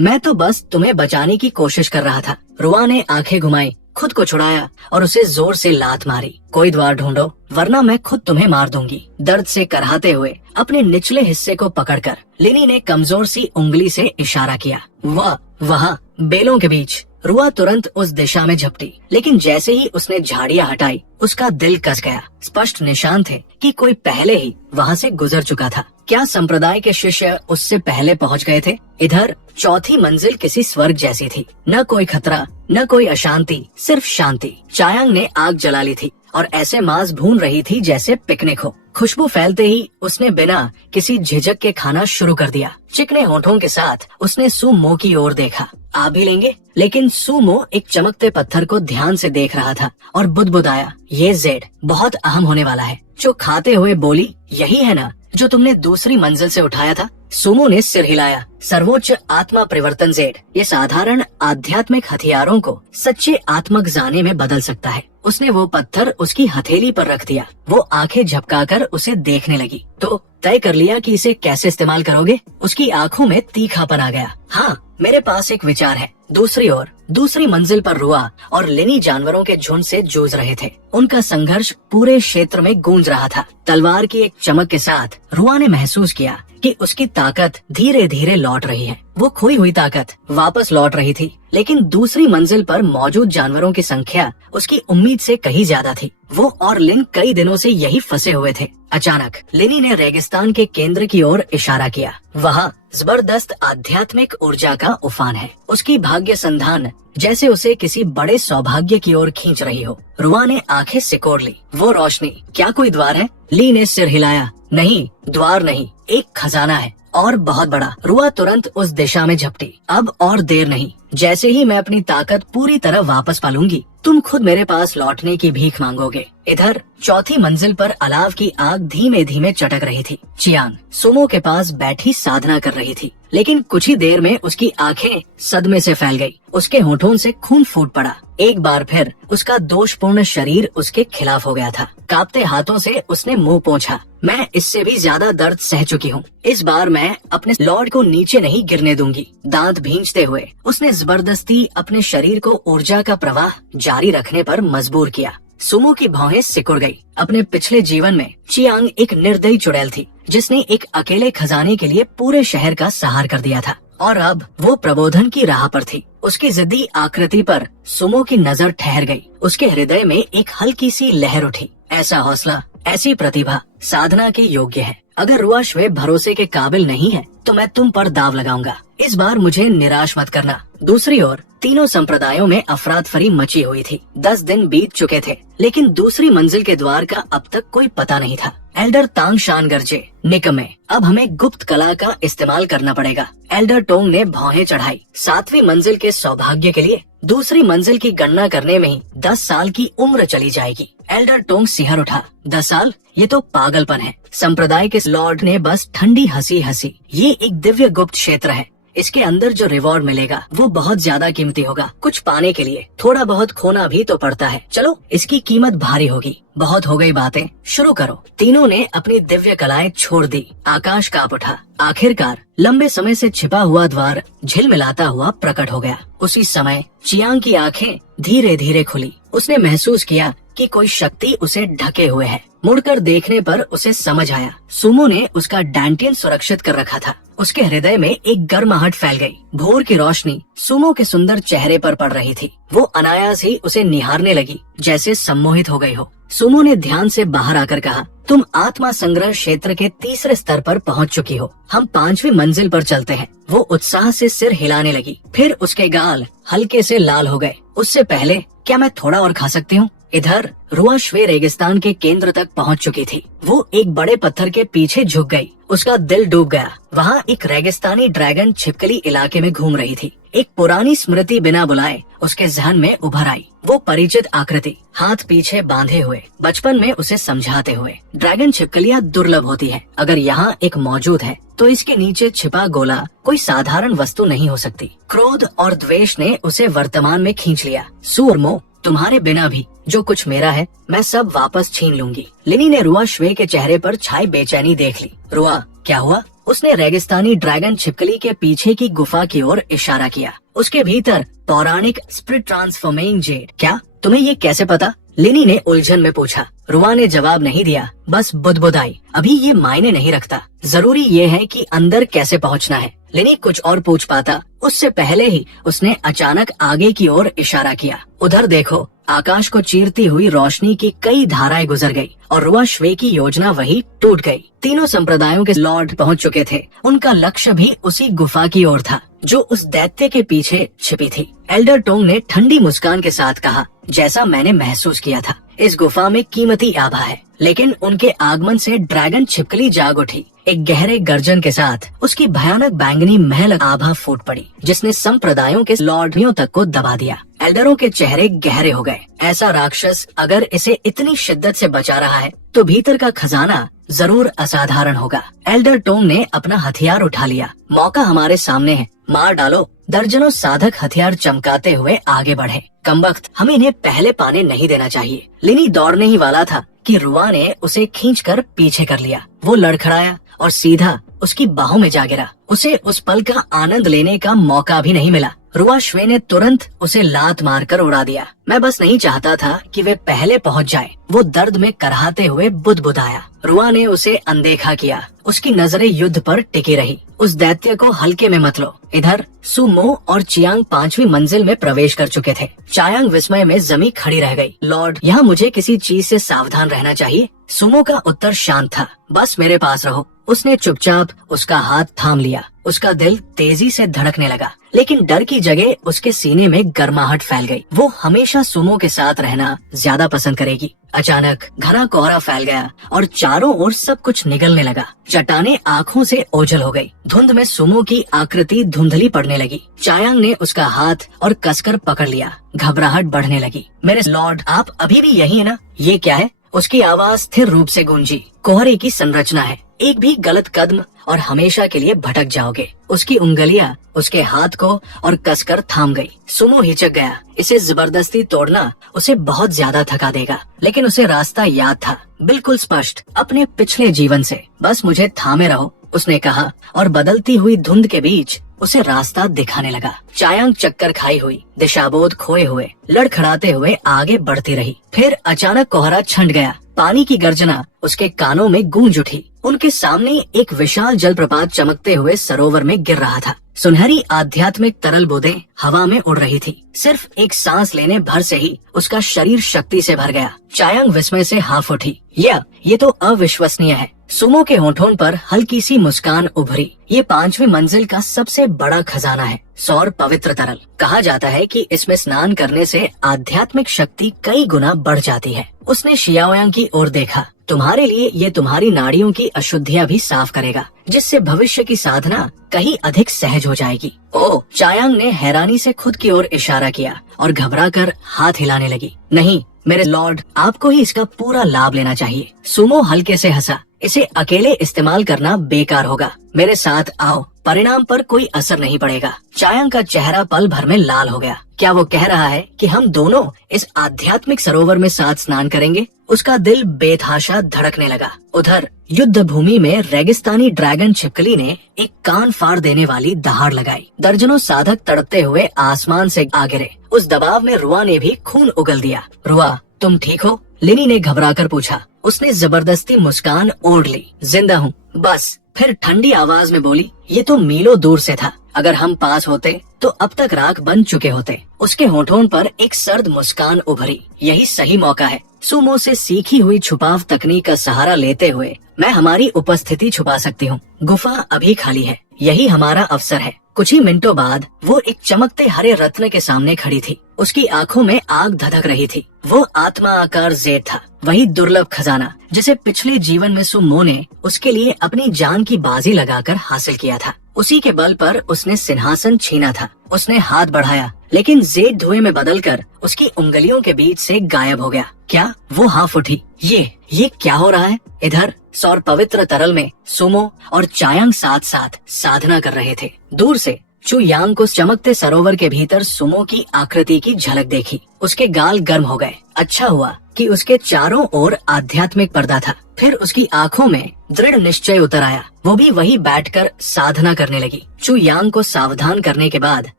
मैं तो बस तुम्हें बचाने की कोशिश कर रहा था। रुआ ने आंखें घुमाई, खुद को छुड़ाया और उसे जोर से लात मारी। कोई द्वार ढूंढो, वरना मैं खुद तुम्हें मार दूंगी। दर्द से कराहते हुए अपने निचले हिस्से को पकड़कर लिनी ने कमजोर सी उंगली से इशारा किया। वहाँ बेलों के बीच। रुआ तुरंत उस दिशा में झपटी, लेकिन जैसे ही उसने झाड़ियां हटाई उसका दिल कस गया। स्पष्ट निशान थे कि कोई पहले ही वहाँ से गुजर चुका था। क्या संप्रदाय के शिष्य उससे पहले पहुंच गए थे? इधर चौथी मंजिल किसी स्वर्ग जैसी थी। न कोई खतरा, न कोई अशांति, सिर्फ शांति। चायांग ने आग जला ली थी और ऐसे मांस भून रही थी जैसे पिकनिक हो। खुशबू फैलते ही उसने बिना किसी झिझक के खाना शुरू कर दिया। चिकने होठों के साथ उसने सुमो की ओर देखा। आप भी लेंगे? लेकिन सुमो एक चमकते पत्थर को ध्यान से देख रहा था और बुदबुदाया, ये जेड बहुत अहम होने वाला है। जो खाते हुए बोली, यही है ना जो तुमने दूसरी मंजिल से उठाया था? सुमो ने सिर हिलाया। सर्वोच्च आत्मा परिवर्तन जेड ये साधारण आध्यात्मिक हथियारों को सच्चे आत्मक जाने में बदल सकता है। उसने वो पत्थर उसकी हथेली पर रख दिया। वो आंखें झपकाकर उसे देखने लगी। तो तय कर लिया कि इसे कैसे इस्तेमाल करोगे? उसकी आंखों में तीखापन आ गया। हाँ, मेरे पास एक विचार है। दूसरी ओर दूसरी मंजिल पर रुआ और लेनी जानवरों के झुंड से जूझ रहे थे। उनका संघर्ष पूरे क्षेत्र में गूंज रहा था। तलवार की एक चमक के साथ रुआ ने महसूस किया कि उसकी ताकत धीरे धीरे लौट रही है। वो खोई हुई ताकत वापस लौट रही थी, लेकिन दूसरी मंजिल पर मौजूद जानवरों की संख्या उसकी उम्मीद से कहीं ज्यादा थी। वो और लिन कई दिनों से यही फंसे हुए थे। अचानक लिनी ने रेगिस्तान के केंद्र की ओर इशारा किया। वहाँ जबरदस्त आध्यात्मिक ऊर्जा का उफान है। उसकी भाग्य संधान जैसे उसे किसी बड़े सौभाग्य की ओर खींच रही हो। रुआ ने आंखें सिकोड़ ली। वो रोशनी, क्या कोई द्वार है? ली ने सिर हिलाया। नहीं, द्वार नहीं, एक खजाना है और बहुत बड़ा। रुआ तुरंत उस दिशा में झपटी। अब और देर नहीं। जैसे ही मैं अपनी ताकत पूरी तरह वापस पालूंगी, तुम खुद मेरे पास लौटने की भीख मांगोगे। इधर चौथी मंजिल पर अलाव की आग धीमे धीमे चटक रही थी। चियांग सुमो के पास बैठी साधना कर रही थी, लेकिन कुछ ही देर में उसकी आंखें सदमे से फैल गई। उसके होठों से खून फूट पड़ा। एक बार फिर उसका दोषपूर्ण शरीर उसके खिलाफ हो गया था। कांपते हाथों से उसने मुंह पोंछा। मैं इससे भी ज्यादा दर्द सह चुकी हूँ। इस बार मैं अपने लॉर्ड को नीचे नहीं गिरने दूंगी। दांत भींचते हुए उसने जबरदस्ती अपने शरीर को ऊर्जा का प्रवाह जारी रखने पर मजबूर किया। सुमो की भौहें सिकुड़ गई। अपने पिछले जीवन में चियांग एक निर्दयी चुड़ैल थी, जिसने एक अकेले खजाने के लिए पूरे शहर का सहार कर दिया था, और अब वो प्रबोधन की राह पर थी। उसकी जिद्दी आकृति पर सुमो की नजर ठहर गई। उसके हृदय में एक हल्की सी लहर उठी। ऐसा हौसला, ऐसी प्रतिभा साधना के योग्य है। अगर रुआ श्वे भरोसे के काबिल नहीं है तो मैं तुम पर दाव लगाऊंगा। इस बार मुझे निराश मत करना। दूसरी ओर तीनों संप्रदायों में अफरातफरी मची हुई थी। 10 दिन बीत चुके थे, लेकिन दूसरी मंजिल के द्वार का अब तक कोई पता नहीं था। एल्डर तांग शान गरजे, निकम्मे, अब हमें गुप्त कला का इस्तेमाल करना पड़ेगा। एल्डर टोंग ने भौहें चढ़ाई। 7वीं मंजिल के सौभाग्य के लिए दूसरी मंजिल की गणना करने में ही 10 साल की उम्र चली जाएगी। एल्डर टोंग सिहर उठा। 10 साल? ये तो पागलपन है। संप्रदाय के लॉर्ड ने बस ठंडी हंसी हंसी। ये एक दिव्य गुप्त क्षेत्र है। इसके अंदर जो रिवॉर्ड मिलेगा वो बहुत ज्यादा कीमती होगा। कुछ पाने के लिए थोड़ा बहुत खोना भी तो पड़ता है। चलो, इसकी कीमत भारी होगी। बहुत हो गई बातें, शुरू करो। तीनों ने अपनी दिव्य कलाएं छोड़ दी। आकाश कांप उठा। आखिरकार लंबे समय से छिपा हुआ द्वार झिलमिलाता हुआ प्रकट हो गया। उसी समय चियांग की आंखें धीरे धीरे खुली। उसने महसूस किया कि कोई शक्ति उसे ढके हुए है। मुड़कर देखने पर उसे समझ आया, सुमो ने उसका डैंटियन सुरक्षित कर रखा था। उसके हृदय में एक गर्माहट फैल गई। भोर की रोशनी सुमो के सुंदर चेहरे पर पड़ रही थी। वो अनायास ही उसे निहारने लगी, जैसे सम्मोहित हो गई हो। सुमो ने ध्यान से बाहर आकर कहा, तुम आत्मा संग्रह क्षेत्र के तीसरे स्तर पर पहुंच चुकी हो। हम 5वीं मंजिल पर चलते हैं। वो उत्साह से सिर हिलाने लगी। फिर उसके गाल हल्के से लाल हो गए। उससे पहले, क्या मैं थोड़ा और खा सकती हूँ? इधर रुआ श्वे रेगिस्तान के केंद्र तक पहुंच चुकी थी। वो एक बड़े पत्थर के पीछे झुक गई। उसका दिल डूब गया। वहाँ एक रेगिस्तानी ड्रैगन छिपकली इलाके में घूम रही थी। एक पुरानी स्मृति बिना बुलाए उसके जहन में उभर आई। वो परिचित आकृति, हाथ पीछे बांधे हुए, बचपन में उसे समझाते हुए। ड्रैगन छिपकलियाँ दुर्लभ होती है। अगर यहाँ एक मौजूद है तो इसके नीचे छिपा गोला कोई साधारण वस्तु नहीं हो सकती। क्रोध और द्वेष ने उसे वर्तमान में खींच लिया। सूरमो, तुम्हारे बिना भी जो कुछ मेरा है मैं सब वापस छीन लूंगी। लिनी ने रुआ श्वे के चेहरे पर छाई बेचैनी देख ली। रुआ, क्या हुआ? उसने रेगिस्तानी ड्रैगन छिपकली के पीछे की गुफा की ओर इशारा किया। उसके भीतर पौराणिक स्प्रिट ट्रांसफॉर्मिंग जेड। क्या? तुम्हें ये कैसे पता? लिनी ने उलझन में पूछा। रुआ ने जवाब नहीं दिया, बस बुदबुदाई। अभी ये मायने नहीं रखता। जरूरी ये है कि अंदर कैसे पहुंचना है। लिनी कुछ और पूछ पाता उससे पहले ही उसने अचानक आगे की ओर इशारा किया। उधर देखो, आकाश को चीरती हुई रोशनी की कई धाराएं गुजर गई और रुआ श्वे की योजना वही टूट गई। तीनों संप्रदायों के लॉर्ड पहुंच चुके थे। उनका लक्ष्य भी उसी गुफा की ओर था जो उस दैत्य के पीछे छिपी थी। एल्डर टोंग ने ठंडी मुस्कान के साथ कहा, जैसा मैंने महसूस किया था, इस गुफा में कीमती आभा है। लेकिन उनके आगमन से ड्रैगन छिपकली जाग उठी। एक गहरे गर्जन के साथ उसकी भयानक बैंगनी महल आभा फूट पड़ी, जिसने संप्रदायों के लॉर्डियों तक को दबा दिया। एल्डरों के चेहरे गहरे हो गए। ऐसा राक्षस अगर इसे इतनी शिद्दत से बचा रहा है तो भीतर का खजाना जरूर असाधारण होगा। एल्डर टोंग ने अपना हथियार उठा लिया। मौका हमारे सामने है, मार डालो। दर्जनों साधक हथियार चमकाते हुए आगे बढ़े। कमबख्त, हमें इन्हें पहले पाने नहीं देना चाहिए। लिनी दौड़ने ही वाला था कि रुआ ने उसे खींचकर पीछे कर लिया। वो लड़खड़ाया और सीधा उसकी बाहों में जा गिरा। उसे उस पल का आनंद लेने का मौका भी नहीं मिला। रुआ श्वे ने तुरंत उसे लात मारकर उड़ा दिया। मैं बस नहीं चाहता था कि वे पहले पहुंच जाए। वो दर्द में कराहते हुए बुदबुदाया। रुआ ने उसे अनदेखा किया। उसकी नजरें युद्ध पर टिकी रही। उस दैत्य को हल्के में मत लो। इधर सुमो और चियांग 5वीं मंजिल में प्रवेश कर चुके थे। चायांग विस्मय में जमी खड़ी रह गई। लॉर्ड, यहाँ मुझे किसी चीज से सावधान रहना चाहिए। सुमो का उत्तर शांत था, बस मेरे पास रहो। उसने चुपचाप उसका हाथ थाम लिया। उसका दिल तेजी से धड़कने लगा, लेकिन डर की जगह उसके सीने में गर्माहट फैल गई। वो हमेशा सुमो के साथ रहना ज्यादा पसंद करेगी। अचानक घना कोहरा फैल गया और चारों ओर सब कुछ निगलने लगा। चट्टानें आंखों से ओझल हो गई। धुंध में सुमो की आकृति धुंधली पड़ने लगी। चायांग ने उसका हाथ और कसकर पकड़ लिया। घबराहट बढ़ने लगी। मेरे लॉर्ड, आप अभी भी यही है ना? ये क्या है? उसकी आवाज स्थिर रूप से गूंजी। कोहरे की संरचना है। एक भी गलत कदम और हमेशा के लिए भटक जाओगे। उसकी उंगलियां उसके हाथ को और कसकर थाम गई। सुमो हिचक गया। इसे जबरदस्ती तोड़ना उसे बहुत ज्यादा थका देगा, लेकिन उसे रास्ता याद था, बिल्कुल स्पष्ट, अपने पिछले जीवन से। बस मुझे थामे रहो, उसने कहा और बदलती हुई धुंध के बीच उसे रास्ता दिखाने लगा। चायांग चक्कर खाई हुई, दिशाबोध खोए हुए, लड़खड़ाते हुए आगे बढ़ती रही। फिर अचानक कोहरा छंट गया। पानी की गर्जना उसके कानों में गूंज उठी। उनके सामने एक विशाल जलप्रपात चमकते हुए सरोवर में गिर रहा था। सुनहरी आध्यात्मिक तरल बूंदें हवा में उड़ रही थी। सिर्फ एक सांस लेने भर से ही उसका शरीर शक्ति से भर गया। चायांग विस्मय से हाफ उठी। ये तो अविश्वसनीय है। सुमो के होठों पर हल्की सी मुस्कान उभरी। ये 5वीं मंजिल का सबसे बड़ा खजाना है, सौर पवित्र तरल। कहा जाता है कि इसमें स्नान करने से आध्यात्मिक शक्ति कई गुना बढ़ जाती है। उसने शियाओयांग की ओर देखा। तुम्हारे लिए ये तुम्हारी नाड़ियों की अशुद्धियां भी साफ करेगा, जिससे भविष्य की साधना कहीं अधिक सहज हो जाएगी। ओह, चायांग ने हैरानी से खुद की ओर इशारा किया और घबराकर हाथ हिलाने लगी। नहीं मेरे लॉर्ड, आपको ही इसका पूरा लाभ लेना चाहिए। सुमो हल्के से हंसा। इसे अकेले इस्तेमाल करना बेकार होगा। मेरे साथ आओ, परिणाम पर कोई असर नहीं पड़ेगा। चायांग का चेहरा पल भर में लाल हो गया। क्या वो कह रहा है कि हम दोनों इस आध्यात्मिक सरोवर में साथ स्नान करेंगे? उसका दिल बेतहाशा धड़कने लगा। उधर युद्ध भूमि में रेगिस्तानी ड्रैगन छिपकली ने एक कान फाड़ देने वाली दहाड़ लगाई। दर्जनों साधक तड़पते हुए आसमान से आ गिरे। उस दबाव में रुआ ने भी खून उगल दिया। रुआ, तुम ठीक हो? लिनी ने घबराकर पूछा। उसने जबरदस्ती मुस्कान ओढ़ ली। जिंदा हूँ, बस। फिर ठंडी आवाज में बोली, ये तो मीलों दूर से था। अगर हम पास होते तो अब तक राख बन चुके होते। उसके होठों पर एक सर्द मुस्कान उभरी। यही सही मौका है। सुमो से सीखी हुई छुपाव तकनीक का सहारा लेते हुए मैं हमारी उपस्थिति छुपा सकती हूँ। गुफा अभी खाली है, यही हमारा अवसर है। कुछ ही मिनटों बाद वो एक चमकते हरे रत्न के सामने खड़ी थी। उसकी आंखों में आग धधक रही थी। वो आत्मा आकार जेड था, वही दुर्लभ खजाना जिसे पिछले जीवन में सुमो ने उसके लिए अपनी जान की बाजी लगाकर हासिल किया था। उसी के बल पर उसने सिंहासन छीना था। उसने हाथ बढ़ाया, लेकिन जेड धुएं में बदलकर उसकी उंगलियों के बीच से गायब हो गया। क्या? वो हाफ उठी। ये क्या हो रहा है? इधर सौर पवित्र तरल में सुमो और चायांग साथ साथ साधना कर रहे थे। दूर से चू यांग को चमकते सरोवर के भीतर सुमो की आकृति की झलक देखी। उसके गाल गर्म हो गए। अच्छा हुआ कि उसके चारों ओर आध्यात्मिक पर्दा था। फिर उसकी आंखों में दृढ़ निश्चय उतर आया। वो भी वही बैठकर साधना करने लगी। चू यांग को सावधान करने के बाद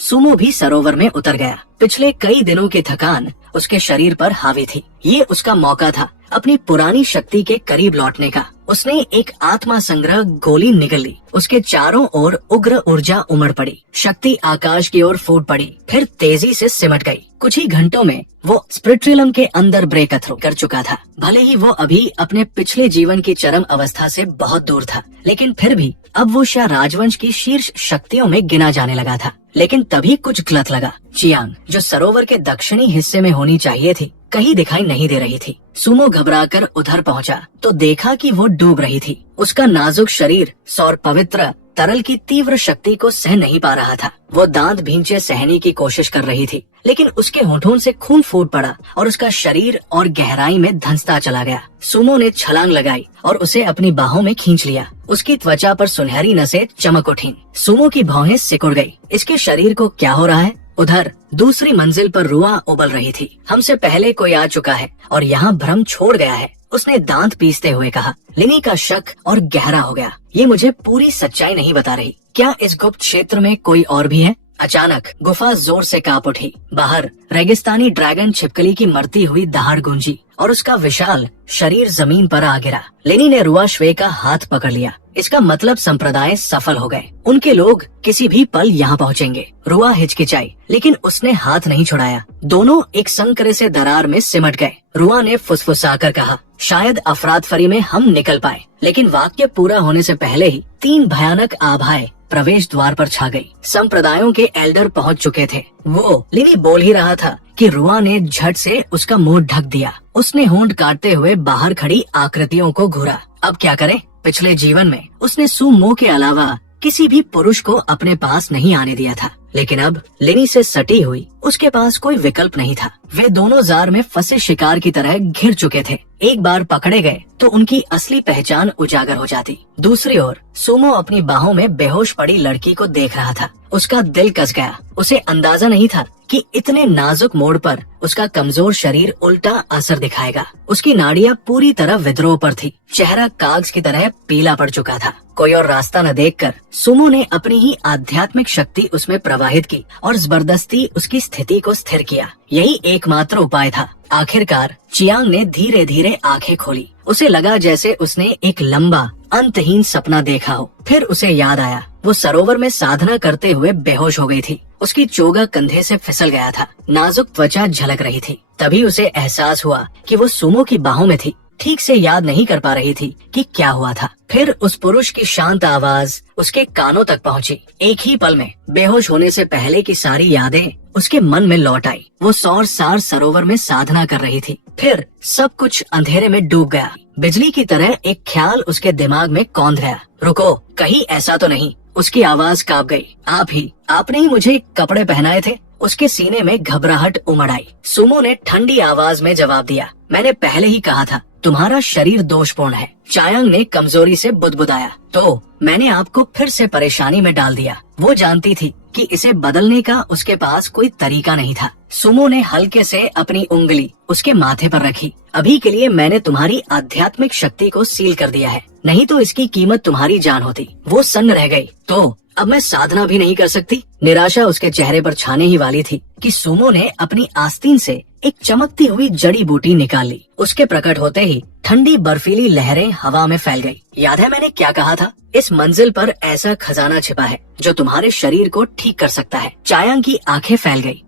सुमो भी सरोवर में उतर गया। पिछले कई दिनों की थकान उसके शरीर पर हावी थी। ये उसका मौका था अपनी पुरानी शक्ति के करीब लौटने का। उसने एक आत्मा संग्रह गोली निगल ली। उसके चारों ओर उग्र ऊर्जा उमड़ पड़ी। शक्ति आकाश की ओर फूट पड़ी, फिर तेजी से सिमट गई। कुछ ही घंटों में वो स्पिरिट्रियलम के अंदर ब्रेक थ्रू कर चुका था। भले ही वो अभी अपने पिछले जीवन की चरम अवस्था से बहुत दूर था, लेकिन फिर भी अब वो शाह राजवंश की शीर्ष शक्तियों में गिना जाने लगा था। लेकिन तभी कुछ गलत लगा। चियांग, जो सरोवर के दक्षिणी हिस्से में होनी चाहिए थी, कहीं दिखाई नहीं दे रही थी। सुमो घबराकर उधर पहुंचा तो देखा कि वो डूब रही थी। उसका नाजुक शरीर सौर पवित्र तरल की तीव्र शक्ति को सह नहीं पा रहा था। वो दांत भींचे सहने की कोशिश कर रही थी, लेकिन उसके होठों से खून फूट पड़ा और उसका शरीर और गहराई में धंसता चला गया। सुमो ने छलांग लगाई और उसे अपनी बाहों में खींच लिया। उसकी त्वचा पर सुनहरी नसें चमक उठी। सुमो की भौहें सिकुड़ गई। इसके शरीर को क्या हो रहा है? उधर दूसरी मंजिल पर रुआ उबल रही थी। हमसे पहले कोई आ चुका है और यहाँ भ्रम छोड़ गया है, उसने दांत पीसते हुए कहा। लिनी का शक और गहरा हो गया। ये मुझे पूरी सच्चाई नहीं बता रही। क्या इस गुप्त क्षेत्र में कोई और भी है? अचानक गुफा जोर से कांप उठी। बाहर रेगिस्तानी ड्रैगन छिपकली की मरती हुई दहाड़ गूंजी और उसका विशाल शरीर जमीन पर आ गिरा। लेनी ने रुआ श्वे का हाथ पकड़ लिया। इसका मतलब संप्रदाय सफल हो गए। उनके लोग किसी भी पल यहाँ पहुँचेंगे। रुआ हिचकिचाई, लेकिन उसने हाथ नहीं छुड़ाया। दोनों एक संकरे से दरार में सिमट गए। रुआ ने फुसफुसाकर कहा, शायद अफरातफरी में हम निकल पाए। लेकिन वाक्य पूरा होने से पहले ही 3 भयानक आभाएं प्रवेश द्वार पर छा गई। संप्रदायों के एल्डर पहुंच चुके थे। वो लिनी बोल ही रहा था कि रुआ ने झट से उसका मुंह ढक दिया। उसने होंठ काटते हुए बाहर खड़ी आकृतियों को घूरा। अब क्या करे? पिछले जीवन में उसने सुमो के अलावा किसी भी पुरुष को अपने पास नहीं आने दिया था, लेकिन अब लिनी से सटी हुई उसके पास कोई विकल्प नहीं था। वे दोनों जार में फंसे शिकार की तरह घिर चुके थे। एक बार पकड़े गए तो उनकी असली पहचान उजागर हो जाती। दूसरी ओर सुमो अपनी बाहों में बेहोश पड़ी लड़की को देख रहा था। उसका दिल कस गया। उसे अंदाजा नहीं था कि इतने नाजुक मोड़ पर उसका कमजोर शरीर उल्टा असर दिखाएगा। उसकी नाड़ियां पूरी तरह विद्रोह पर थी। चेहरा कागज की तरह पीला पड़ चुका था। कोई और रास्ता न देखकर सुमो ने अपनी ही आध्यात्मिक शक्ति उसमें प्रवाहित की और जबरदस्ती उसकी स्थिति को स्थिर किया। यही एकमात्र उपाय था। आखिरकार चियांग ने धीरे धीरे आंखें खोली। उसे लगा जैसे उसने एक लंबा अंतहीन सपना देखा हो। फिर उसे याद आया, वो सरोवर में साधना करते हुए बेहोश हो गई थी। उसकी चोगा कंधे से फिसल गया था। नाजुक त्वचा झलक रही थी। तभी उसे एहसास हुआ कि वो सुमो की बाहों में थी। ठीक से याद नहीं कर पा रही थी कि क्या हुआ था। फिर उस पुरुष की शांत आवाज उसके कानों तक पहुंची। एक ही पल में बेहोश होने से पहले की सारी यादें उसके मन में लौट आई। वो सौर सार सरोवर में साधना कर रही थी। फिर सब कुछ अंधेरे में डूब गया। बिजली की तरह एक ख्याल उसके दिमाग में कौंध गया। रुको, कहीं ऐसा तो नहीं? उसकी आवाज कांप गई। आपने ही मुझे कपड़े पहनाए थे। उसके सीने में घबराहट उमड़ आई। सुमो ने ठंडी आवाज में जवाब दिया, मैंने पहले ही कहा था तुम्हारा शरीर दोषपूर्ण है। चायांग ने कमजोरी से बुदबुदाया, तो मैंने आपको फिर से परेशानी में डाल दिया। वो जानती थी कि इसे बदलने का उसके पास कोई तरीका नहीं था। सुमो ने हल्के से अपनी उंगली उसके माथे पर रखी। अभी के लिए मैंने तुम्हारी आध्यात्मिक शक्ति को सील कर दिया है, नहीं तो इसकी कीमत तुम्हारी जान होती। वो सन्न रह गई। तो अब मैं साधना भी नहीं कर सकती? निराशा उसके चेहरे पर छाने ही वाली थी कि सुमो ने अपनी आस्तीन से एक चमकती हुई जड़ी बूटी निकाल ली। उसके प्रकट होते ही ठंडी बर्फीली लहरें हवा में फैल गई। याद है मैंने क्या कहा था? इस मंजिल पर ऐसा खजाना छिपा है जो तुम्हारे शरीर को ठीक कर सकता है। चायांग की आंखें फैल गई।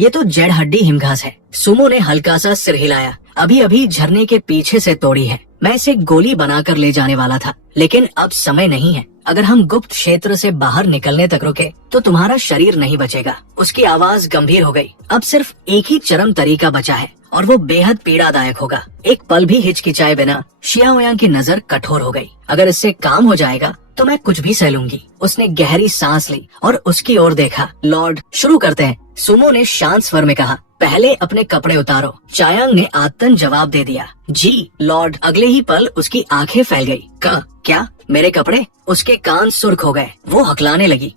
ये तो जड़ हड्डी हिमघास है। सुमो ने हल्का सा सिर हिलाया। अभी झरने के पीछे से तोड़ी है। मैं इसे गोली बनाकर ले जाने वाला था, लेकिन अब समय नहीं है। अगर हम गुप्त क्षेत्र से बाहर निकलने तक रुके तो तुम्हारा शरीर नहीं बचेगा। उसकी आवाज गंभीर हो गई। अब सिर्फ एक ही चरम तरीका बचा है और वो बेहद पीड़ादायक होगा। एक पल भी हिचकिचाए बिना शियाओयांग की नजर कठोर हो गई। अगर इससे काम हो जाएगा तो मैं कुछ भी सह लूंगी। उसने गहरी सांस ली और उसकी ओर देखा। लॉर्ड, शुरू करते हैं, सुमो ने शांत स्वर में कहा। पहले अपने कपड़े उतारो। चायांग ने आत्तन जवाब दे दिया। जी लॉर्ड। अगले ही पल उसकी आंखें फैल गई। क्या? मेरे कपड़े? उसके कान सुर्ख हो गए। वो हकलाने लगी।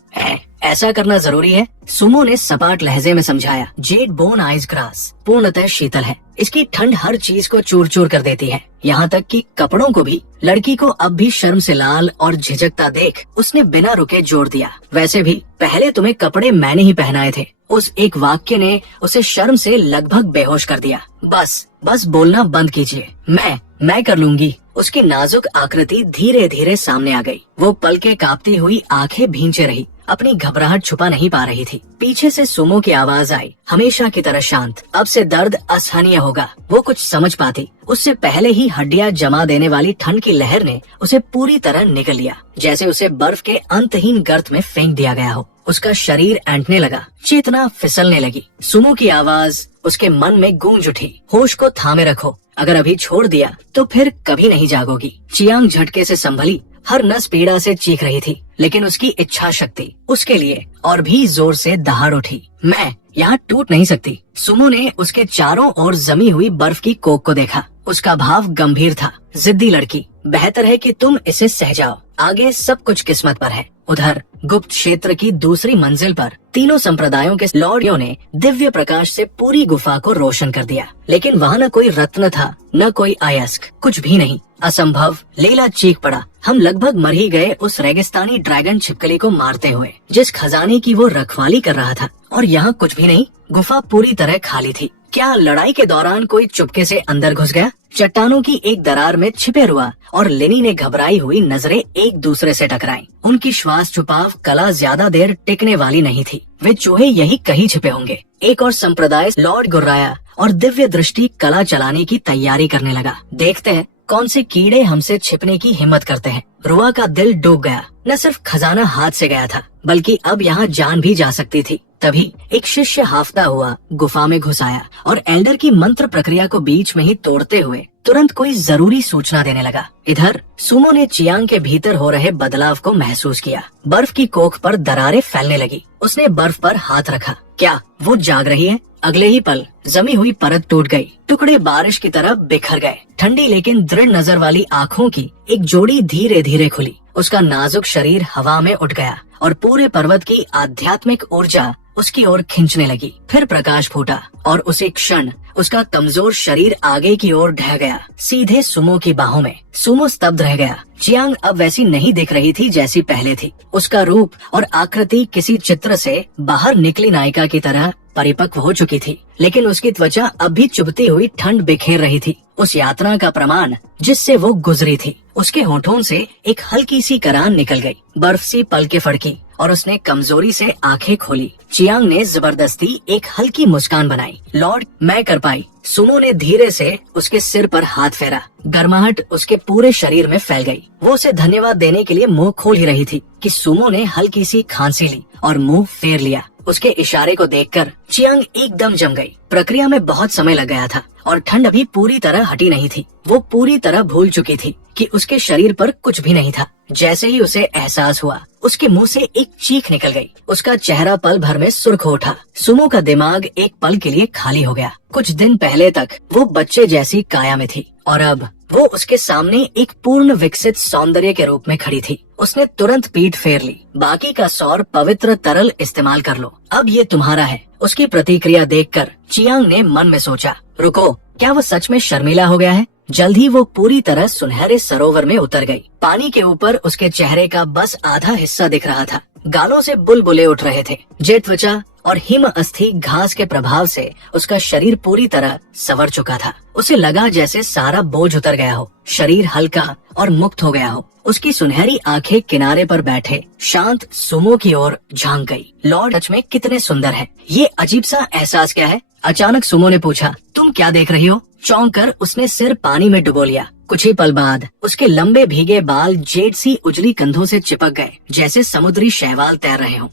ऐसा करना जरूरी है, सुमो ने सपाट लहजे में समझाया। जेड बोन आइस ग्रास पूर्णतः शीतल है, इसकी ठंड हर चीज को चूर चूर कर देती है, यहाँ तक कि कपड़ों को भी। लड़की को अब भी शर्म से लाल और झिझकता देख उसने बिना रुके जोर दिया, वैसे भी पहले तुम्हें कपड़े मैंने ही पहनाए थे। उस एक वाक्य ने उसे शर्म से लगभग बेहोश कर दिया। बस बोलना बंद कीजिए, मैं कर लूंगी। उसकी नाजुक आकृति धीरे धीरे सामने आ गई। वो पल के कांपती हुई आंखें भींचे रही, अपनी घबराहट छुपा नहीं पा रही थी। पीछे से सुमो की आवाज आई, हमेशा की तरह शांत, अब से दर्द असहनीय होगा। वो कुछ समझ पाती, उससे पहले ही हड्डियां जमा देने वाली ठंड की लहर ने उसे पूरी तरह निगल लिया, जैसे उसे बर्फ के अंतहीन गर्त में फेंक दिया गया हो। उसका शरीर ऐंठने लगा, चेतना फिसलने लगी। सुमो की आवाज उसके मन में गूंज उठी, होश को थामे रखो, अगर अभी छोड़ दिया तो फिर कभी नहीं जागोगी। चियांग झटके से संभली, हर नस पीड़ा से चीख रही थी, लेकिन उसकी इच्छा शक्ति उसके लिए और भी जोर से दहाड़ उठी। मैं यहाँ टूट नहीं सकती। सुमो ने उसके चारों ओर जमी हुई बर्फ की कोक को देखा। उसका भाव गंभीर था। जिद्दी लड़की, बेहतर है कि तुम इसे सह जाओ, आगे सब कुछ किस्मत पर है। उधर गुप्त क्षेत्र की दूसरी मंजिल पर तीनों संप्रदायों के लॉर्डियों ने दिव्य प्रकाश से पूरी गुफा को रोशन कर दिया, लेकिन वहाँ न कोई रत्न था, न कोई अयस्क, कुछ भी नहीं। असंभव, लेला चीख पड़ा। हम लगभग मर ही गए उस रेगिस्तानी ड्रैगन छिपकली को मारते हुए, जिस खजाने की वो रखवाली कर रहा था। और यहाँ कुछ भी नहीं, गुफा पूरी तरह खाली थी। क्या लड़ाई के दौरान कोई चुपके से अंदर घुस गया? चट्टानों की एक दरार में छिपे रुआ और लेनी ने घबराई हुई नजरें एक दूसरे से टकराई। उनकी श्वास छुपाव कला ज्यादा देर टिकने वाली नहीं थी। वे चूहे यही कहीं छिपे होंगे। एक और संप्रदाय लॉर्ड गुर्राया और दिव्य दृष्टि कला चलाने की तैयारी करने लगा। देखते हैं कौन से कीड़े हमसे छिपने की हिम्मत करते हैं। रुआ का दिल डूब गया। न सिर्फ खजाना हाथ से गया था, बल्कि अब यहाँ जान भी जा सकती थी। तभी एक शिष्य हाफता हुआ गुफा में घुस आया और एल्डर की मंत्र प्रक्रिया को बीच में ही तोड़ते हुए तुरंत कोई जरूरी सूचना देने लगा। इधर सुमो ने चियांग के भीतर हो रहे बदलाव को महसूस किया। बर्फ की कोख पर दरारें फैलने लगी। उसने बर्फ पर हाथ रखा। क्या वो जाग रही है? अगले ही पल जमी हुई परत टूट गई। टुकड़े बारिश की तरह बिखर गए। ठंडी लेकिन दृढ़ नजर वाली आँखों की एक जोड़ी धीरे धीरे खुली। उसका नाजुक शरीर हवा में उठ गया और पूरे पर्वत की आध्यात्मिक ऊर्जा उसकी ओर खींचने लगी। फिर प्रकाश फूटा और उसी क्षण उसका कमजोर शरीर आगे की ओर ढह गया, सीधे सुमो की बाहों में। सुमो स्तब्ध रह गया। चियांग अब वैसी नहीं दिख रही थी जैसी पहले थी। उसका रूप और आकृति किसी चित्र से बाहर निकली नायिका की तरह परिपक्व हो चुकी थी, लेकिन उसकी त्वचा अब भी चुभती हुई ठंड बिखेर रही थी। उस यात्रा का प्रमाण जिससे वो गुजरी थी। उसके होठों से एक हल्की सी करान निकल गई। बर्फ सी पलकें फड़की और उसने कमजोरी से आंखें खोली। चियांग ने जबरदस्ती एक हल्की मुस्कान बनाई। लॉर्ड, मैं कर पाई। सुमो ने धीरे से उसके सिर पर हाथ फेरा। गर्माहट उसके पूरे शरीर में फैल गई। वो उसे धन्यवाद देने के लिए मुंह खोल ही रही थी कि सुमो ने हल्की सी खांसी ली और मुंह फेर लिया। उसके इशारे को देखकर चियांग एकदम जम गई। प्रक्रिया में बहुत समय लग गया था और ठंड अभी पूरी तरह हटी नहीं थी। वो पूरी तरह भूल चुकी थी कि उसके शरीर पर कुछ भी नहीं था। जैसे ही उसे एहसास हुआ, उसके मुंह से एक चीख निकल गई। उसका चेहरा पल भर में सुर्ख हो उठा। सुमो का दिमाग एक पल के लिए खाली हो गया। कुछ दिन पहले तक वो बच्चे जैसी काया में थी और अब वो उसके सामने एक पूर्ण विकसित सौंदर्य के रूप में खड़ी थी। उसने तुरंत पीठ फेर ली। बाकी का सौर पवित्र तरल इस्तेमाल कर लो, अब ये तुम्हारा है। उसकी प्रतिक्रिया देखकर चियांग ने मन में सोचा, रुको, क्या वो सच में शर्मिला हो गया है? जल्द ही वो पूरी तरह सुनहरे सरोवर में उतर गई। पानी के ऊपर उसके चेहरे का बस आधा हिस्सा दिख रहा था। गालों से बुलबुले उठ रहे थे। जेठ त्वचा और हिम अस्थि घास के प्रभाव से उसका शरीर पूरी तरह संवर चुका था। उसे लगा जैसे सारा बोझ उतर गया हो, शरीर हल्का और मुक्त हो गया हो। उसकी सुनहरी आंखें किनारे पर बैठे शांत सुमो की ओर झांक गई। लॉर्ड सच में कितने सुंदर है। ये अजीब सा एहसास क्या है? अचानक सुमो ने पूछा। तुम क्या देख रही हो? चौंक कर उसने सिर पानी में डुबो लिया। कुछ ही पल बाद उसके लंबे भीगे बाल जेड सी उजली कंधों से चिपक गए, जैसे समुद्री शैवाल तैर रहे हों।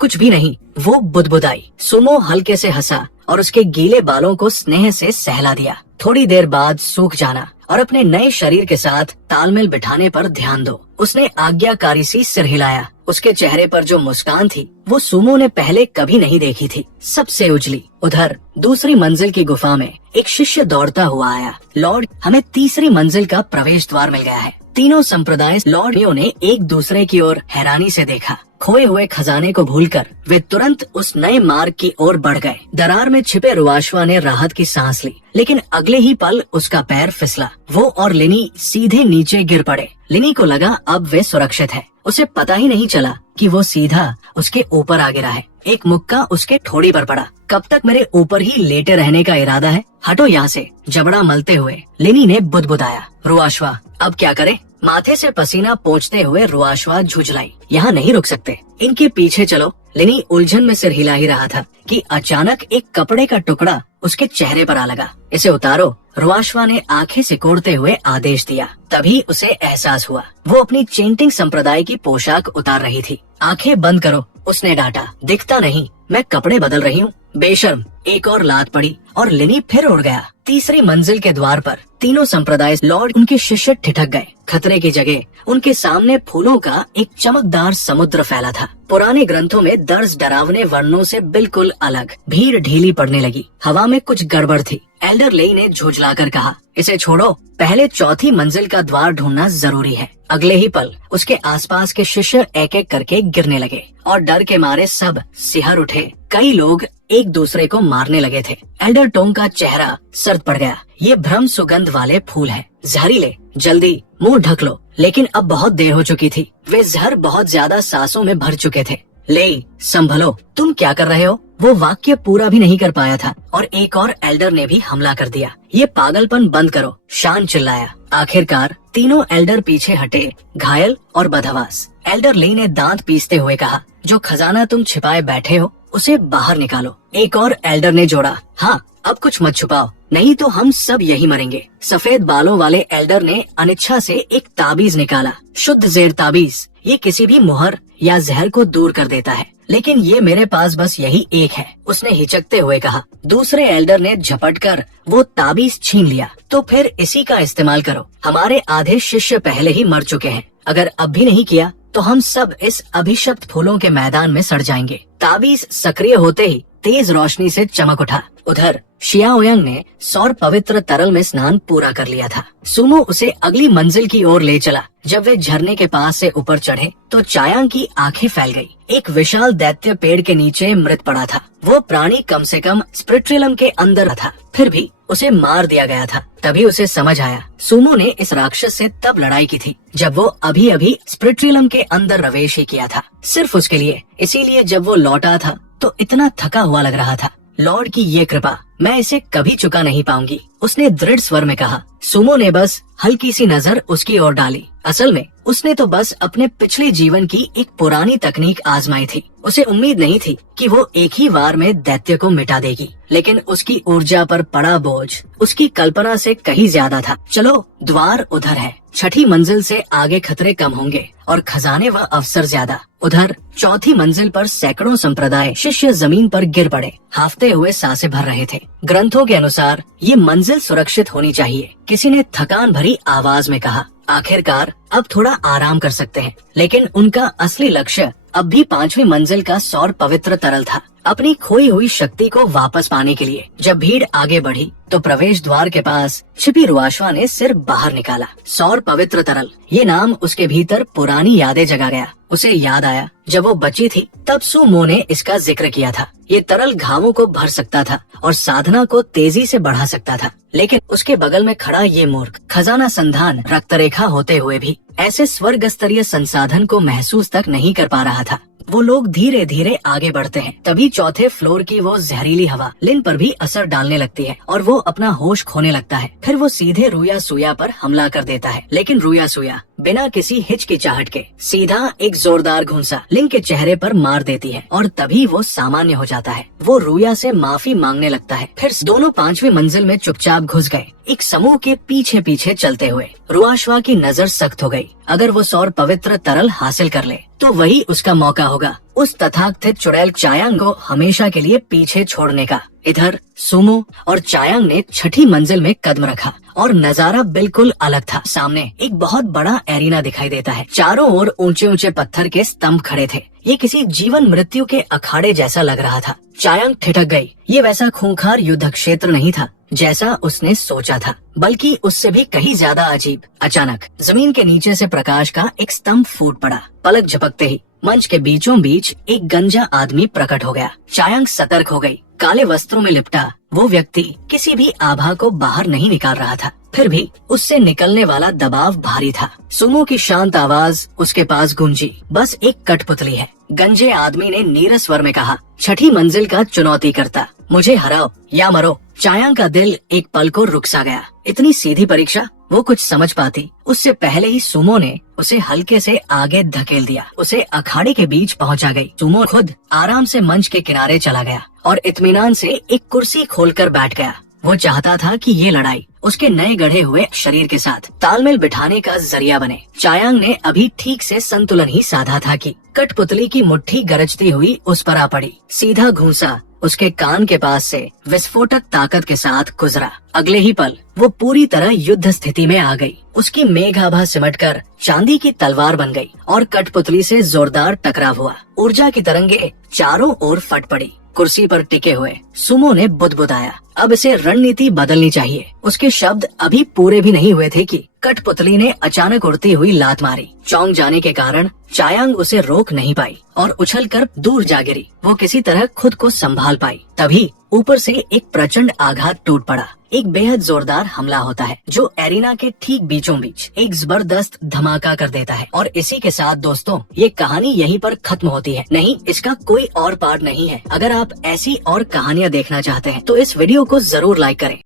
कुछ भी नहीं, वो बुदबुदाई। सुमो हल्के से हंसा और उसके गीले बालों को स्नेह से सहला दिया। थोड़ी देर बाद सूख जाना और अपने नए शरीर के साथ तालमेल बिठाने पर ध्यान दो। उसने आज्ञाकारी सी सिर हिलाया। उसके चेहरे पर जो मुस्कान थी वो सुमो ने पहले कभी नहीं देखी थी, सबसे उजली। उधर दूसरी मंजिल की गुफा में एक शिष्य दौड़ता हुआ आया। लॉर्ड, हमें तीसरी मंजिल का प्रवेश द्वार मिल गया है। तीनों संप्रदाय लॉर्डियों ने एक दूसरे की ओर हैरानी से देखा। खोए हुए खजाने को भूलकर वे तुरंत उस नए मार्ग की ओर बढ़ गए। दरार में छिपे रुआशवा ने राहत की सांस ली, लेकिन अगले ही पल उसका पैर फिसला। वो और लिनी सीधे नीचे गिर पड़े। लिनी को लगा अब वे सुरक्षित है। उसे पता ही नहीं चला कि वो सीधा उसके ऊपर आ गिरा है। एक मुक्का उसके ठोड़ी पर पड़ा। कब तक मेरे ऊपर ही लेटे रहने का इरादा है? हटो यहाँ से, जबड़ा मलते हुए लिनी ने बुदबुदाया। रुआशवा, अब क्या करे? माथे से पसीना पोंछते हुए रुआशवा झुंझलाई। यहाँ नहीं रुक सकते, इनके पीछे चलो। लिनी उलझन में सिर हिला ही रहा था कि अचानक एक कपड़े का टुकड़ा उसके चेहरे पर आ लगा। इसे उतारो, रुआशवा ने आंखें सिकोड़ते हुए आदेश दिया। तभी उसे एहसास हुआ वो अपनी चेंटिंग संप्रदाय की पोशाक उतार रही थी। आंखें बंद करो, उसने डांटा। दिखता नहीं मैं कपड़े बदल रही हूँ? बेशर्म। एक और लात पड़ी और लिनी फिर उड़ गया। तीसरी मंजिल के द्वार पर तीनों संप्रदाय लॉर्ड उनके शिष्य ठिठक गए। खतरे की जगह उनके सामने फूलों का एक चमकदार समुद्र फैला था। पुराने ग्रंथों में दर्ज डरावने वर्णों से बिल्कुल अलग। भीड़ ढीली पड़ने लगी। हवा में कुछ गड़बड़ थी। एल्डर लेई ने झुंझलाकर कहा, इसे छोड़ो, पहले चौथी मंजिल का द्वार ढूंढना जरूरी है। अगले ही पल उसके आसपास के शिष्य एक एक करके गिरने लगे और डर के मारे सब सिहर उठे। कई लोग एक दूसरे को मारने लगे थे। एल्डर टोंग का चेहरा सर्द पड़ गया। ये भ्रम सुगंध वाले फूल है, जहरीले, जल्दी मुंह ढक लो। लेकिन अब बहुत देर हो चुकी थी। वे जहर बहुत ज्यादा सांसों में भर चुके थे। ले संभलो, तुम क्या कर रहे हो? वो वाक्य पूरा भी नहीं कर पाया था और एक और एल्डर ने भी हमला कर दिया। ये पागलपन बंद करो, शान चिल्लाया। आखिरकार तीनों एल्डर पीछे हटे, घायल और बदहवास। एल्डर लेई ने दांत पीसते हुए कहा, जो खजाना तुम छिपाए बैठे हो उसे बाहर निकालो। एक और एल्डर ने जोड़ा, हाँ अब कुछ मत छुपाओ, नहीं तो हम सब यही मरेंगे। सफेद बालों वाले एल्डर ने अनिच्छा से एक ताबीज निकाला। शुद्ध ज़ेर ताबीज। ये किसी भी मुहर या जहर को दूर कर देता है, लेकिन ये मेरे पास बस यही एक है, उसने हिचकते हुए कहा। दूसरे एल्डर ने झपटकर वो ताबीज छीन लिया। तो फिर इसी का इस्तेमाल करो। हमारे आधे शिष्य पहले ही मर चुके हैं। अगर अब भी नहीं किया तो हम सब इस अभिशप्त फूलों के मैदान में सड़ जाएंगे। ताबीज सक्रिय होते ही तेज रोशनी से चमक उठा। उधर शियाओयांग ने सौर पवित्र तरल में स्नान पूरा कर लिया था। सुमो उसे अगली मंजिल की ओर ले चला। जब वे झरने के पास से ऊपर चढ़े तो चायांग की आंखें फैल गई। एक विशाल दैत्य पेड़ के नीचे मृत पड़ा था। वो प्राणी कम से कम स्प्रिट्रिलम के अंदर था, फिर भी उसे मार दिया गया था। तभी उसे समझ आया, सुमो ने इस राक्षस से तब लड़ाई की थी जब वो अभी अभी स्प्रिट्रिलम के अंदर प्रवेश ही किया था, सिर्फ उसके लिए। इसीलिए जब वो लौटा था तो इतना थका हुआ लग रहा था। लॉर्ड की ये कृपा मैं इसे कभी चुका नहीं पाऊंगी, उसने दृढ़ स्वर में कहा। सुमो ने बस हल्की सी नजर उसकी ओर डाली। असल में उसने तो बस अपने पिछले जीवन की एक पुरानी तकनीक आजमाई थी। उसे उम्मीद नहीं थी कि वो एक ही वार में दैत्य को मिटा देगी, लेकिन उसकी ऊर्जा पर पड़ा बोझ उसकी कल्पना से कहीं ज्यादा था। चलो, द्वार उधर है। छठी मंजिल से आगे खतरे कम होंगे और खजाने व अवसर ज्यादा। उधर चौथी मंजिल पर सैकड़ों संप्रदाय शिष्य जमीन पर गिर पड़े, हाफते हुए सांसें भर रहे थे। ग्रंथों के अनुसार ये मंजिल सुरक्षित होनी चाहिए, किसी ने थकान भरी आवाज में कहा। आखिरकार अब थोड़ा आराम कर सकते हैं। लेकिन उनका असली लक्ष्य अब भी पांचवी मंजिल का सौर पवित्र तरल था, अपनी खोई हुई शक्ति को वापस पाने के लिए। जब भीड़ आगे बढ़ी तो प्रवेश द्वार के पास छिपी रुआशवा ने सिर बाहर निकाला। सौर पवित्र तरल, ये नाम उसके भीतर पुरानी यादें जगा गया। उसे याद आया जब वो बची थी तब सुमो ने इसका जिक्र किया था। ये तरल घावों को भर सकता था और साधना को तेजी से बढ़ा सकता था। लेकिन उसके बगल में खड़ा ये मूर्ख खजाना संधान रक्तरेखा होते हुए भी ऐसे स्वर्ग स्तरीय संसाधन को महसूस तक नहीं कर पा रहा था। वो लोग धीरे धीरे आगे बढ़ते हैं, तभी चौथे फ्लोर की वो जहरीली हवा लिन पर भी असर डालने लगती है और वो अपना होश खोने लगता है। फिर वो सीधे रुया सुया पर हमला कर देता है, लेकिन रुया सुया बिना किसी हिचकिचाहट के सीधा एक जोरदार घुंसा लिन के चेहरे पर मार देती है और तभी वो सामान्य हो जाता है। वो रुया से माफी मांगने लगता है। फिर दोनों पांचवी मंजिल में चुपचाप घुस गए, एक समूह के पीछे पीछे चलते हुए। रुआशवा की नजर सख्त हो गई। अगर वो सौर पवित्र तरल हासिल कर ले तो वही उसका मौका होगा उस तथाकथित चुड़ैल चायांग को हमेशा के लिए पीछे छोड़ने का। इधर सुमो और चायांग ने छठी मंजिल में कदम रखा और नजारा बिल्कुल अलग था। सामने एक बहुत बड़ा एरिना दिखाई देता है। चारों ओर ऊंचे ऊंचे पत्थर के स्तंभ खड़े थे। ये किसी जीवन मृत्यु के अखाड़े जैसा लग रहा था। चायांग ठिठक गई। ये वैसा खूंखार युद्ध क्षेत्र नहीं था जैसा उसने सोचा था, बल्कि उससे भी कहीं ज्यादा अजीब। अचानक जमीन के नीचे से प्रकाश का एक स्तंभ फूट पड़ा। पलक झपकते ही मंच के बीचों बीच एक गंजा आदमी प्रकट हो गया। चायांग सतर्क हो गई। काले वस्त्रों में लिपटा वो व्यक्ति किसी भी आभा को बाहर नहीं निकाल रहा था, फिर भी उससे निकलने वाला दबाव भारी था। सुमो की शांत आवाज उसके पास गूंजी, बस एक कठपुतली है। गंजे आदमी ने नीरस स्वर में कहा, छठी मंजिल का चुनौती करता, मुझे हराओ या मरो। चायांग का दिल एक पल को रुक सा गया। इतनी सीधी परीक्षा वो कुछ समझ पाती उससे पहले ही सुमो ने उसे हल्के से आगे धकेल दिया। उसे अखाड़े के बीच पहुंचा गई। सुमो खुद आराम से मंच के किनारे चला गया और इत्मीनान से एक कुर्सी खोलकर बैठ गया। वो चाहता था कि ये लड़ाई उसके नए गढ़े हुए शरीर के साथ तालमेल बिठाने का जरिया बने। चायांग ने अभी ठीक से संतुलन ही साधा था कि कठपुतली की मुट्ठी गरजती हुई उस पर आ पड़ी। सीधा घूंसा उसके कान के पास से विस्फोटक ताकत के साथ गुजरा। अगले ही पल वो पूरी तरह युद्ध स्थिति में आ गई। उसकी मेघाभा सिमटकर चांदी की तलवार बन गई और कठपुतली से जोरदार टकराव हुआ। ऊर्जा की तरंगे चारों ओर फट पड़ी। कुर्सी पर टिके हुए सुमो ने बुदबुदाया, अब इसे रणनीति बदलनी चाहिए। उसके शब्द अभी पूरे भी नहीं हुए थे कि कठपुतली ने अचानक उड़ती हुई लात मारी। चौंक जाने के कारण चायांग उसे रोक नहीं पाई और उछलकर दूर जा गिरी। वो किसी तरह खुद को संभाल पाई। तभी ऊपर से एक प्रचंड आघात टूट पड़ा। एक बेहद जोरदार हमला होता है जो एरिना के ठीक बीचों बीच एक जबरदस्त धमाका कर देता है। और इसी के साथ दोस्तों ये कहानी यहीं पर खत्म होती है। नहीं, इसका कोई और पार्ट नहीं है। अगर आप ऐसी और कहानियाँ देखना चाहते हैं तो इस वीडियो को जरूर लाइक करें।